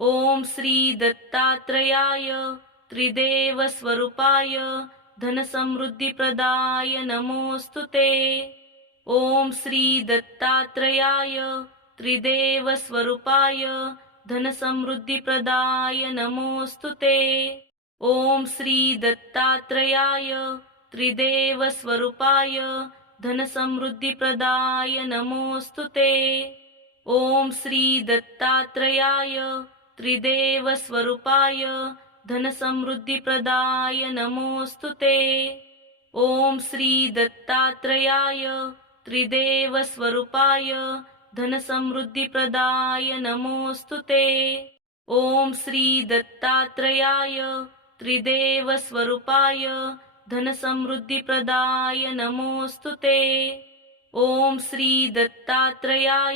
ॐ श्री दत्तात्रेयाय त्रिदेवस्वरूपाय धनसमृद्धिप्रदाय नमोऽस्तुते। ॐ श्री दत्तात्रेयाय त्रिदेवस्वरूपाय धनसमृद्धिप्रदाय नमोऽस्तुते। ॐ श्री दत्तात्रेयाय त्रिदेवस्वरूपाय धनसमृद्धिप्रदाय नमोऽस्तुते। ॐ श्री दत्तात्रेयाय त्रिदेवस्वरूपाय धनसमृद्धिप्रदाय नमोऽस्तुते। ॐ श्री दत्तात्रेयाय त्रिदेवस्वरूपाय धनसमृद्धिप्रदाय नमोऽस्तुते। ॐ श्री दत्तात्रेयाय त्रिदेवस्वरूपाय धनसमृद्धिप्रदाय नमोऽस्तुते। ॐ श्री दत्तात्रेयाय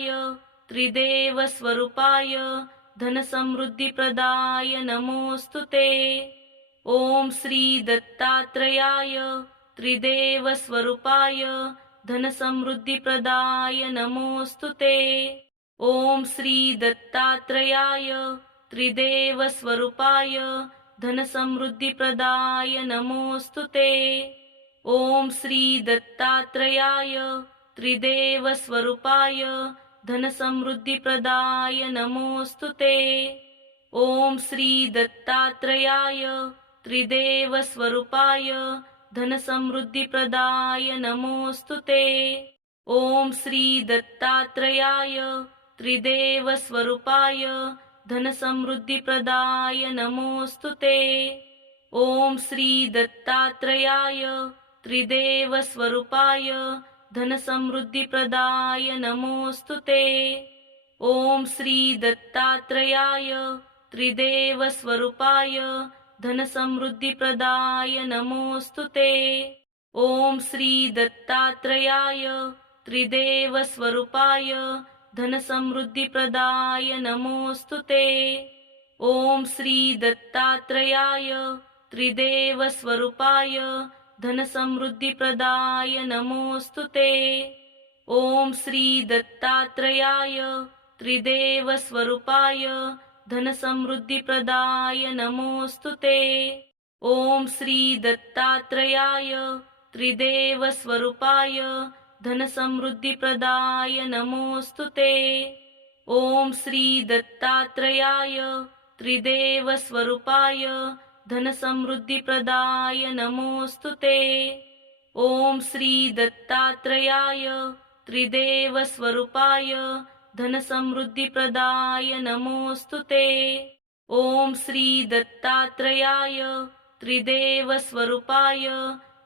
त्रिदेवस्वरूपाय धनसमृद्धिप्रदाय नमोऽस्तुते। ॐ श्री दत्तात्रेयाय त्रिदेवस्वरूपाय धनसमृद्धिप्रदाय नमोऽस्तुते। ॐ श्री दत्तात्रेयाय त्रिदेवस्वरूपाय धनसमृद्धिप्रदाय नमोऽस्तुते। ॐ श्री दत्तात्रेयाय त्रिदेवस्वरूपाय धनसमृद्धिप्रदाय नमोऽस्तुते। ॐ श्री दत्तात्रेयाय त्रिदेवस्वरूपाय धनसमृद्धिप्रदाय नमोऽस्तुते। ॐ श्री दत्तात्रेयाय त्रिदेवस्वरूपाय धनसमृद्धिप्रदाय नमोऽस्तुते। ॐ श्री दत्तात्रेयाय त्रिदेवस्वरूपाय धनसमृद्धिप्रदाय नमोऽस्तुते। ॐ श्री दत्तात्रेयाय त्रिदेवस्वरूपाय धनसमृद्धिप्रदाय नमोऽस्तुते। ॐ श्री दत्तात्रेयाय त्रिदेवस्वरूपाय धनसमृद्धिप्रदाय नमोऽस्तुते। ॐ श्री दत्तात्रेयाय त्रिदेवस्वरूपाय धनसमृद्धिप्रदाय नमोऽस्तुते। ॐ श्री दत्तात्रेयाय त्रिदेवस्वरूपाय धनसमृद्धिप्रदाय नमोऽस्तुते। ॐ श्री दत्तात्रेयाय त्रिदेवस्वरूपाय धनसमृद्धिप्रदाय नमोऽस्तुते। ॐ श्री दत्तात्रेयाय त्रिदेवस्वरूपाय धनसमृद्धिप्रदाय नमोऽस्तुते। ॐ श्री दत्तात्रेयाय त्रिदेवस्वरूपाय धनसमृद्धिप्रदाय नमोऽस्तुते। ॐ श्री दत्तात्रेयाय त्रिदेवस्वरूपाय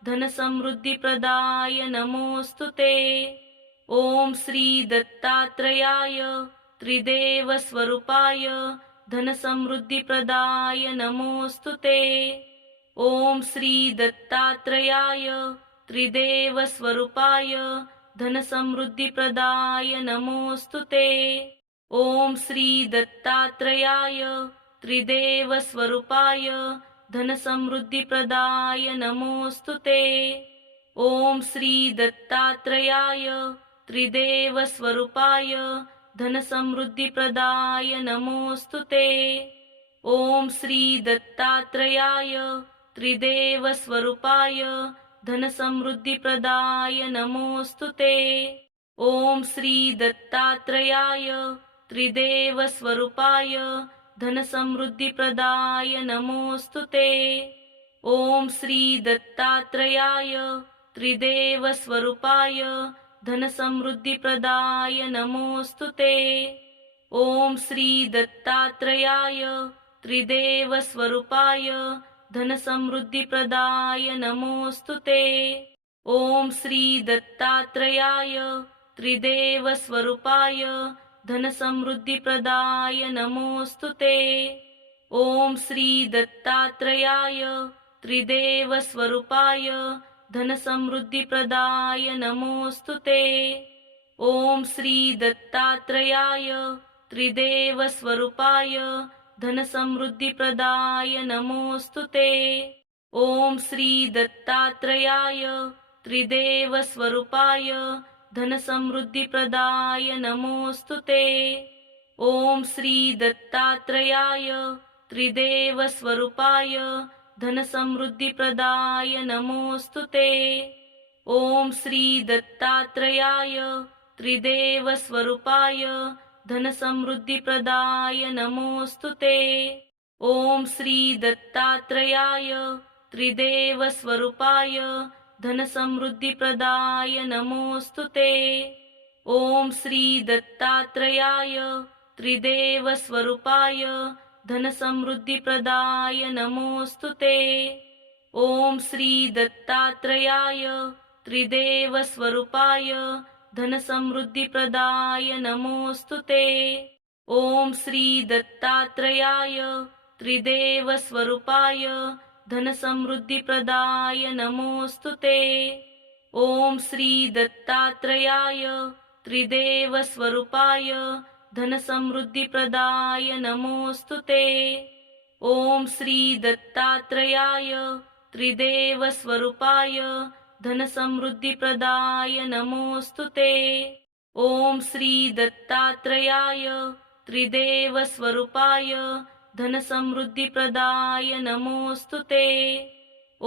धनसमृद्धिप्रदाय नमोऽस्तुते। ॐ श्री दत्तात्रेयाय त्रिदेवस्वरूपाय धनसमृद्धिप्रदाय नमोऽस्तुते। ॐ श्री दत्तात्रेयाय त्रिदेवस्वरूपाय धनसमृद्धिप्रदाय नमोऽस्तुते। ॐ श्री दत्तात्रेयाय त्रिदेवस्वरूपाय धनसमृद्धिप्रदाय नमोऽस्तुते। ॐ श्री दत्तात्रेयाय त्रिदेवस्वरूपाय धनसमृद्धिप्रदाय नमोऽस्तुते। ॐ श्री दत्तात्रेयाय त्रिदेवस्वरूपाय धनसमृद्धिप्रदाय नमोऽस्तुते। ॐ श्री दत्तात्रेयाय त्रिदेवस्वरूपाय धनसमृद्धिप्रदाय नमोऽस्तुते। ॐ श्री दत्तात्रेयाय त्रिदेवस्वरूपाय धनसमृद्धिप्रदाय नमोऽस्तुते। ॐ श्री दत्तात्रेयाय त्रिदेवस्वरूपाय धनसमृद्धिप्रदाय नमोऽस्तुते। ॐ श्री दत्तात्रेयाय त्रिदेवस्वरूपाय धनसमृद्धिप्रदाय नमोऽस्तुते। ॐ श्री दत्तात्रेयाय त्रिदेवस्वरूपाय धनसमृद्धिप्रदाय नमोऽस्तुते। ॐ श्री दत्तात्रेयाय त्रिदेवस्वरूपाय धनसमृद्धिप्रदाय नमोऽस्तुते। ॐ श्री दत्तात्रेयाय त्रिदेवस्वरूपाय धनसमृद्धिप्रदाय नमोऽस्तुते। ॐ श्री दत्तात्रेयाय त्रिदेवस्वरूपाय धनसमृद्धिप्रदाय नमोऽस्तुते। ॐ श्री दत्तात्रेयाय त्रिदेवस्वरूपाय धनसमृद्धिप्रदाय नमोऽस्तुते। ॐ श्री दत्तात्रेयाय त्रिदेवस्वरूपाय धनसमृद्धिप्रदाय नमोऽस्तुते। ॐ श्री दत्तात्रेयाय त्रिदेवस्वरूपाय धनसमृद्धिप्रदाय नमोऽस्तुते। ॐ श्री दत्तात्रेयाय त्रिदेवस्वरूपाय धनसमृद्धिप्रदाय नमोऽस्तुते। ॐ श्री दत्तात्रेयाय त्रिदेवस्वरूपाय धनसमृद्धिप्रदाय नमोऽस्तुते। ॐ श्री दत्तात्रेयाय त्रिदेवस्वरूपाय धनसमृद्धिप्रदाय नमोऽस्तुते। ॐ श्री दत्तात्रेयाय त्रिदेवस्वरूपाय धनसमृद्धिप्रदाय नमोऽस्तुते। ॐ श्री दत्तात्रेयाय त्रिदेवस्वरूपाय धनसमृद्धिप्रदाय नमोऽस्तुते।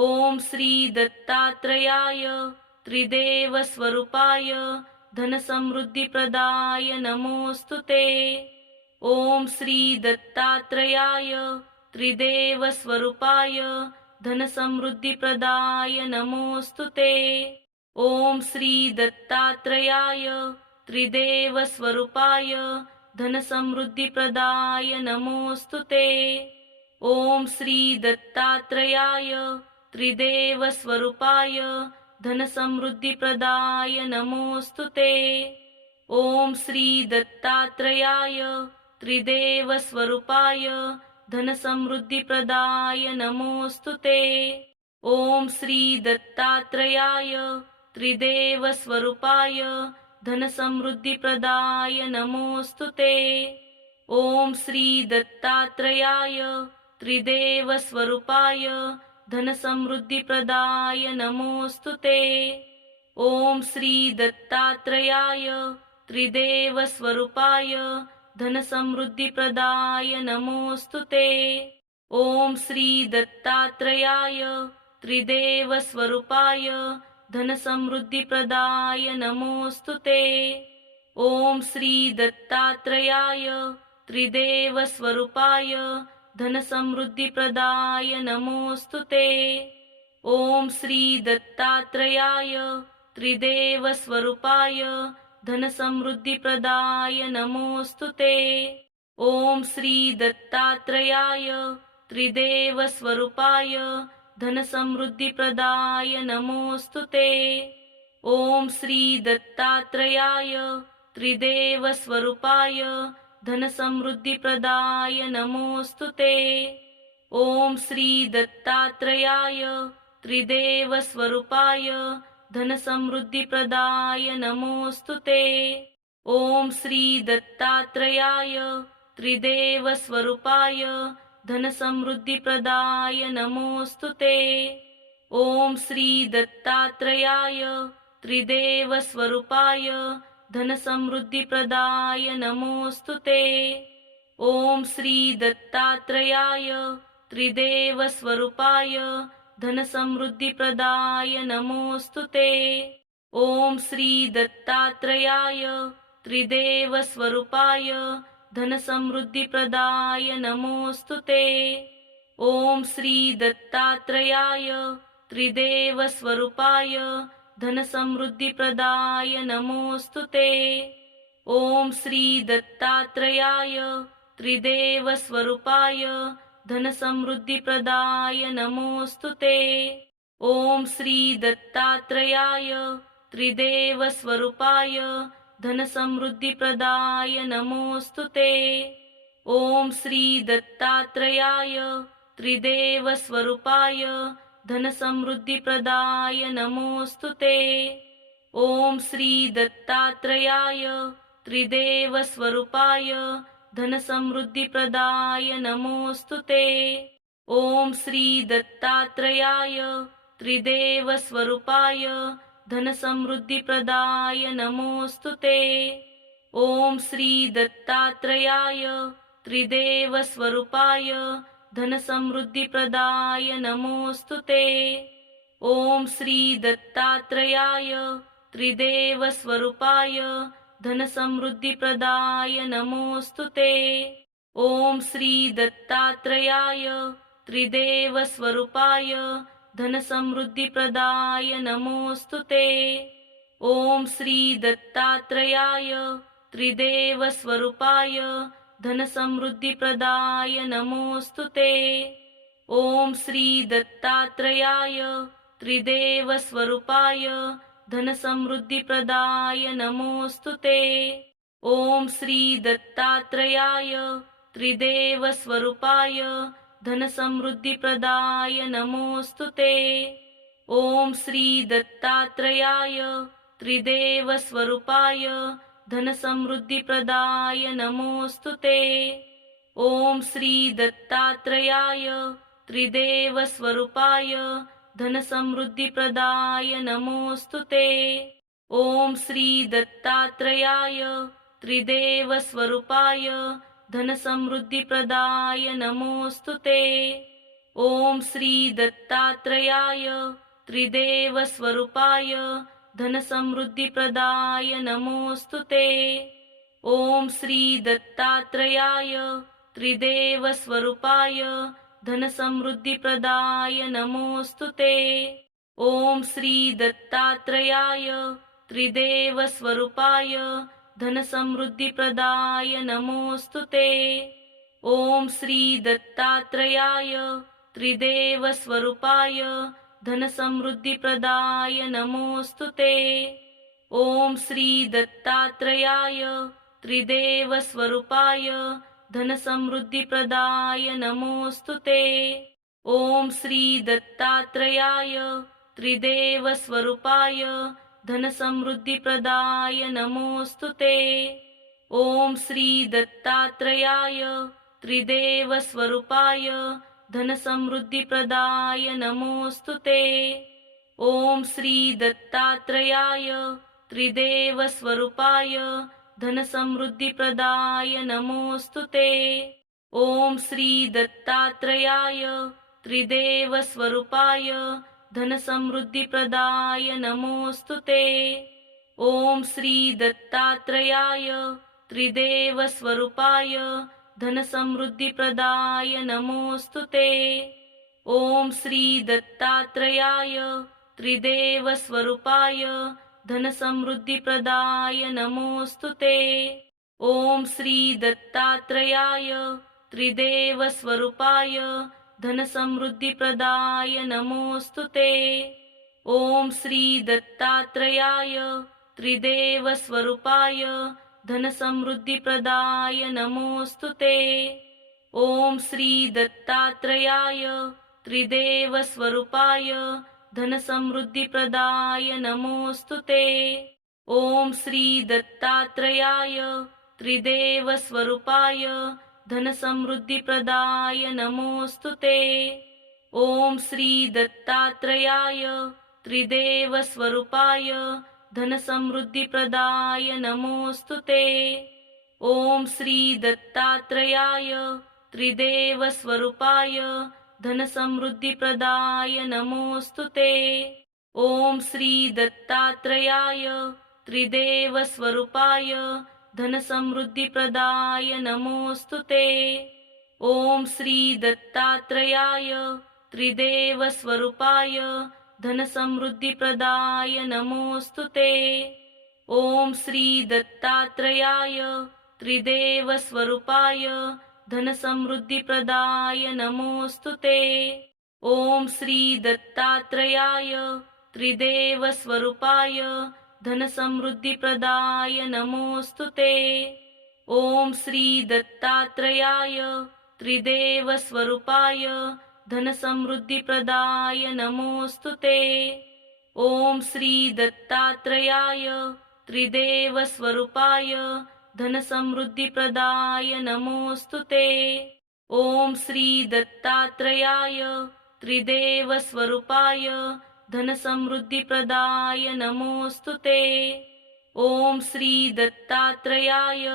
ॐ श्री दत्तात्रेयाय त्रिदेवस्वरूपाय धनसमृद्धिप्रदाय नमोऽस्तुते। ॐ श्री दत्तात्रेयाय त्रिदेवस्वरूपाय धनसमृद्धिप्रदाय नमोऽस्तुते। ॐ श्री दत्तात्रेयाय त्रिदेवस्वरूपाय धनसमृद्धिप्रदाय नमोऽस्तुते। ॐ श्री दत्तात्रेयाय त्रिदेवस्वरूपाय धनसमृद्धिप्रदाय नमोऽस्तुते। ॐ श्री दत्तात्रेयाय त्रिदेवस्वरूपाय धनसमृद्धिप्रदाय नमोऽस्तुते। ॐ श्री दत्तात्रेयाय त्रिदेवस्वरूपाय धनसमृद्धिप्रदाय नमोऽस्तुते। ॐ श्री दत्तात्रेयाय त्रिदेवस्वरूपाय धनसमृद्धिप्रदाय नमोऽस्तुते। ॐ श्री दत्तात्रेयाय त्रिदेवस्वरूपाय धनसमृद्धिप्रदाय नमोऽस्तुते। ॐ श्री दत्तात्रेयाय त्रिदेवस्वरूपाय धनसमृद्धिप्रदाय नमोऽस्तुते। ॐ श्री दत्तात्रेयाय त्रिदेवस्वरूपाय धनसमृद्धिप्रदाय नमोऽस्तुते। ॐ श्री दत्तात्रेयाय त्रिदेवस्वरूपाय धनसमृद्धिप्रदाय नमोऽस्तुते। ॐ श्री दत्तात्रेयाय त्रिदेवस्वरूपाय धनसमृद्धिप्रदाय नमोऽस्तुते। ॐ श्री दत्तात्रेयाय त्रिदेवस्वरूपाय धनसमृद्धिप्रदाय नमोऽस्तुते। ॐ श्री दत्तात्रेयाय त्रिदेवस्वरूपाय धनसमृद्धिप्रदाय नमोऽस्तुते। ॐ श्री दत्तात्रेयाय त्रिदेवस्वरूपाय धनसमृद्धिप्रदाय नमोऽस्तुते। ॐ श्री दत्तात्रेयाय त्रिदेवस्वरूपाय धनसमृद्धिप्रदाय नमोऽस्तुते। ॐ श्री दत्तात्रेयाय त्रिदेवस्वरूपाय धनसमृद्धिप्रदाय नमोऽस्तुते। ॐ श्री दत्तात्रेयाय त्रिदेवस्वरूपाय धनसमृद्धिप्रदाय नमोऽस्तुते। ॐ श्री दत्तात्रेयाय त्रिदेवस्वरूपाय धनसमृद्धिप्रदाय नमोऽस्तुते। ॐ श्री दत्तात्रेयाय त्रिदेवस्वरूपाय धनसमृद्धिप्रदाय नमोऽस्तुते। ॐ श्री दत्तात्रेयाय त्रिदेवस्वरूपाय धनसमृद्धिप्रदाय नमोऽस्तुते। ॐ श्री दत्तात्रेयाय त्रिदेवस्वरूपाय धनसमृद्धिप्रदाय नमोऽस्तुते। ॐ श्री दत्तात्रेयाय त्रिदेवस्वरूपाय धनसमृद्धिप्रदाय नमोऽस्तुते। ॐ श्री दत्तात्रेयाय त्रिदेवस्वरूपाय धनसमृद्धिप्रदाय नमोऽस्तुते। ॐ श्री दत्तात्रेयाय त्रिदेवस्वरूपाय धनसमृद्धिप्रदाय नमोऽस्तुते। ॐ श्री दत्तात्रेयाय त्रिदेवस्वरूपाय धनसमृद्धिप्रदाय नमोऽस्तुते। ॐ श्री दत्तात्रेयाय त्रिदेवस्वरूपाय धनसमृद्धिप्रदाय नमोऽस्तुते। ॐ श्री दत्तात्रेयाय त्रिदेवस्वरूपाय धनसमृद्धिप्रदाय नमोऽस्तुते। ॐ श्री दत्तात्रेयाय त्रिदेवस्वरूपाय धनसमृद्धिप्रदाय नमोऽस्तुते। ॐ श्री दत्तात्रेयाय त्रिदेवस्वरूपाय धनसमृद्धिप्रदाय नमोऽस्तुते। ॐ श्री दत्तात्रेयाय त्रिदेवस्वरूपाय धनसमृद्धिप्रदाय नमोऽस्तुते। ॐ श्री दत्तात्रेयाय त्रिदेवस्वरूपाय धनसमृद्धिप्रदाय नमोऽस्तुते। ॐ श्री दत्तात्रेयाय त्रिदेवस्वरूपाय धनसमृद्धिप्रदाय नमोऽस्तुते। ॐ श्री दत्तात्रेयाय त्रिदेवस्वरूपाय धनसमृद्धिप्रदाय नमोऽस्तुते। ॐ श्री दत्तात्रेयाय त्रिदेवस्वरूपाय धनसमृद्धिप्रदाय नमोऽस्तुते। ॐ श्री दत्तात्रेयाय त्रिदेवस्वरूपाय धनसमृद्धिप्रदाय नमोऽस्तुते। ॐ श्री दत्तात्रेयाय त्रिदेवस्वरूपाय धनसमृद्धिप्रदाय नमोऽस्तुते। ॐ श्री दत्तात्रेयाय त्रिदेवस्वरूपाय धनसमृद्धिप्रदाय नमोऽस्तुते। ॐ श्री दत्तात्रेयाय त्रिदेवस्वरूपाय धनसमृद्धिप्रदाय नमोऽस्तुते। ॐ श्री दत्तात्रेयाय त्रिदेवस्वरूपाय धनसमृद्धिप्रदाय नमोऽस्तुते। ॐ श्री दत्तात्रेयाय त्रिदेवस्वरूपाय धनसमृद्धिप्रदाय नमोऽस्तुते। ॐ श्री दत्तात्रेयाय त्रिदेवस्वरूपाय धनसमृद्धिप्रदाय नमोऽस्तुते। ॐ श्री दत्तात्रेयाय त्रिदेवस्वरूपाय धनसमृद्धिप्रदाय नमोऽस्तुते। ॐ श्री दत्तात्रेयाय त्रिदेवस्वरूपाय धनसमृद्धिप्रदाय नमोऽस्तुते। ॐ श्री दत्तात्रेयाय त्रिदेवस्वरूपाय धनसमृद्धिप्रदाय नमोऽस्तुते। ॐ श्री दत्तात्रेयाय त्रिदेवस्वरूपाय धनसमृद्धिप्रदाय नमोऽस्तुते। ॐ श्री दत्तात्रेयाय त्रिदेवस्वरूपाय धनसमृद्धिप्रदाय नमोऽस्तुते। ॐ श्री दत्तात्रेयाय त्रिदेवस्वरूपाय धनसमृद्धिप्रदाय नमोऽस्तुते। ॐ श्री दत्तात्रेयाय त्रिदेवस्वरूपाय धनसमृद्धिप्रदाय नमोऽस्तुते। ॐ श्री दत्तात्रेयाय त्रिदेवस्वरूपाय धनसमृद्धिप्रदाय नमोऽस्तुते। ॐ श्री दत्तात्रेयाय त्रिदेवस्वरूपाय धनसमृद्धिप्रदाय नमोऽस्तुते। ॐ श्री दत्तात्रेयाय त्रिदेवस्वरूपाय धनसमृद्धिप्रदाय नमोऽस्तुते। ॐ श्री दत्तात्रेयाय त्रिदेवस्वरूपाय धनसमृद्धिप्रदाय नमोऽस्तुते। ॐ श्री दत्तात्रेयाय त्रिदेवस्वरूपाय धनसमृद्धिप्रदाय नमोऽस्तुते। ॐ श्री दत्तात्रेयाय त्रिदेवस्वरूपाय धनसमृद्धिप्रदाय नमोऽस्तुते। ॐ श्री दत्तात्रेयाय त्रिदेवस्वरूपाय धनसमृद्धिप्रदाय नमोऽस्तुते। ॐ श्री दत्तात्रेयाय त्रिदेवस्वरूपाय धनसमृद्धिप्रदाय नमोऽस्तुते। ॐ श्री दत्तात्रेयाय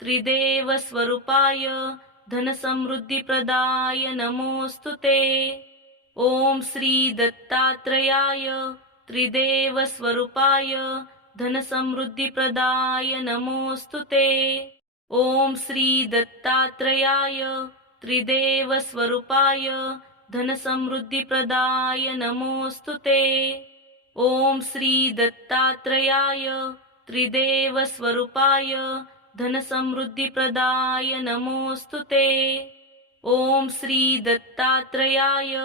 त्रिदेवस्वरूपाय धनसमृद्धिप्रदाय नमोऽस्तुते। ॐ श्री दत्तात्रेयाय त्रिदेवस्वरूपाय धनसमृद्धिप्रदाय नमोऽस्तुते। ॐ श्री दत्तात्रेयाय त्रिदेवस्वरूपाय धनसमृद्धिप्रदाय नमोऽस्तुते। ॐ श्री दत्तात्रेयाय त्रिदेवस्वरूपाय धनसमृद्धिप्रदाय नमोऽस्तुते। ॐ श्री दत्तात्रेयाय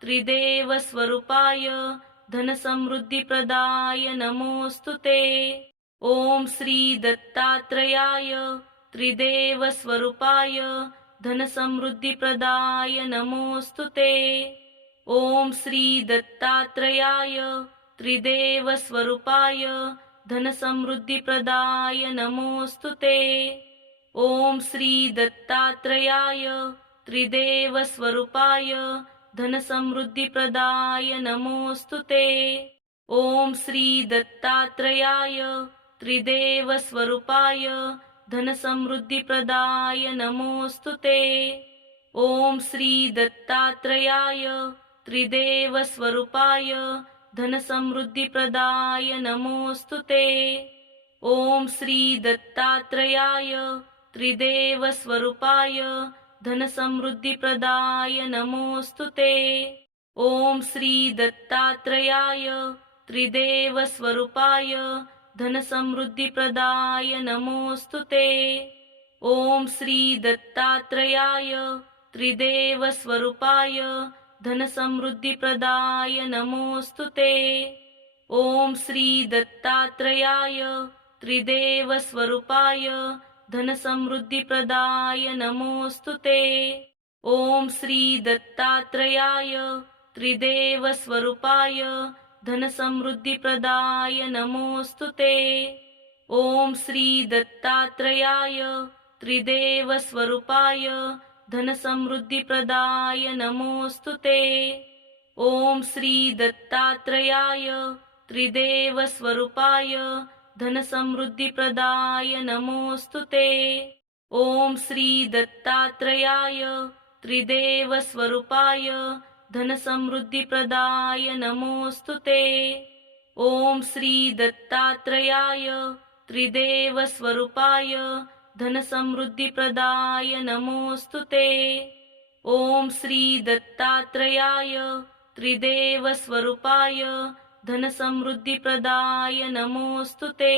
त्रिदेवस्वरूपाय धनसमृद्धिप्रदाय नमोऽस्तुते। ॐ श्री दत्तात्रेयाय त्रिदेवस्वरूपाय धनसमृद्धिप्रदाय नमोऽस्तुते। ॐ श्री दत्तात्रेयाय त्रिदेवस्वरूपाय धनसमृद्धिप्रदाय नमोऽस्तुते। ॐ श्री दत्तात्रेयाय त्रिदेवस्वरूपाय धनसमृद्धिप्रदाय नमोऽस्तुते। ॐ श्री दत्तात्रेयाय त्रिदेवस्वरूपाय धनसमृद्धिप्रदाय नमोऽस्तुते। ॐ श्री दत्तात्रेयाय त्रिदेवस्वरूपाय धनसमृद्धिप्रदाय नमोऽस्तुते। ॐ श्री दत्तात्रेयाय त्रिदेवस्वरूपाय धनसमृद्धिप्रदाय नमोऽस्तुते। ॐ श्री दत्तात्रेयाय त्रिदेवस्वरूपाय धनसमृद्धिप्रदाय नमोऽस्तुते। ॐ श्री दत्तात्रेयाय त्रिदेवस्वरूपाय धनसमृद्धिप्रदाय नमोऽस्तुते। ॐ श्री दत्तात्रेयाय त्रिदेवस्वरूपाय धनसमृद्धिप्रदाय नमोऽस्तुते। ॐ श्री दत्तात्रेयाय त्रिदेवस्वरूपाय धनसमृद्धिप्रदाय नमोऽस्तुते। ॐ श्री दत्तात्रेयाय त्रिदेवस्वरूपाय धनसमृद्धिप्रदाय नमोऽस्तुते। ॐ श्री दत्तात्रेयाय त्रिदेवस्वरूपाय धनसमृद्धिप्रदाय नमोऽस्तुते। ॐ श्री दत्तात्रेयाय त्रिदेवस्वरूपाय धनसमृद्धिप्रदाय नमोऽस्तुते। ॐ श्री दत्तात्रेयाय त्रिदेवस्वरूपाय धनसमृद्धिप्रदाय नमोऽस्तुते। ॐ श्री दत्तात्रेयाय त्रिदेवस्वरूपाय धनसमृद्धिप्रदाय नमोऽस्तुते।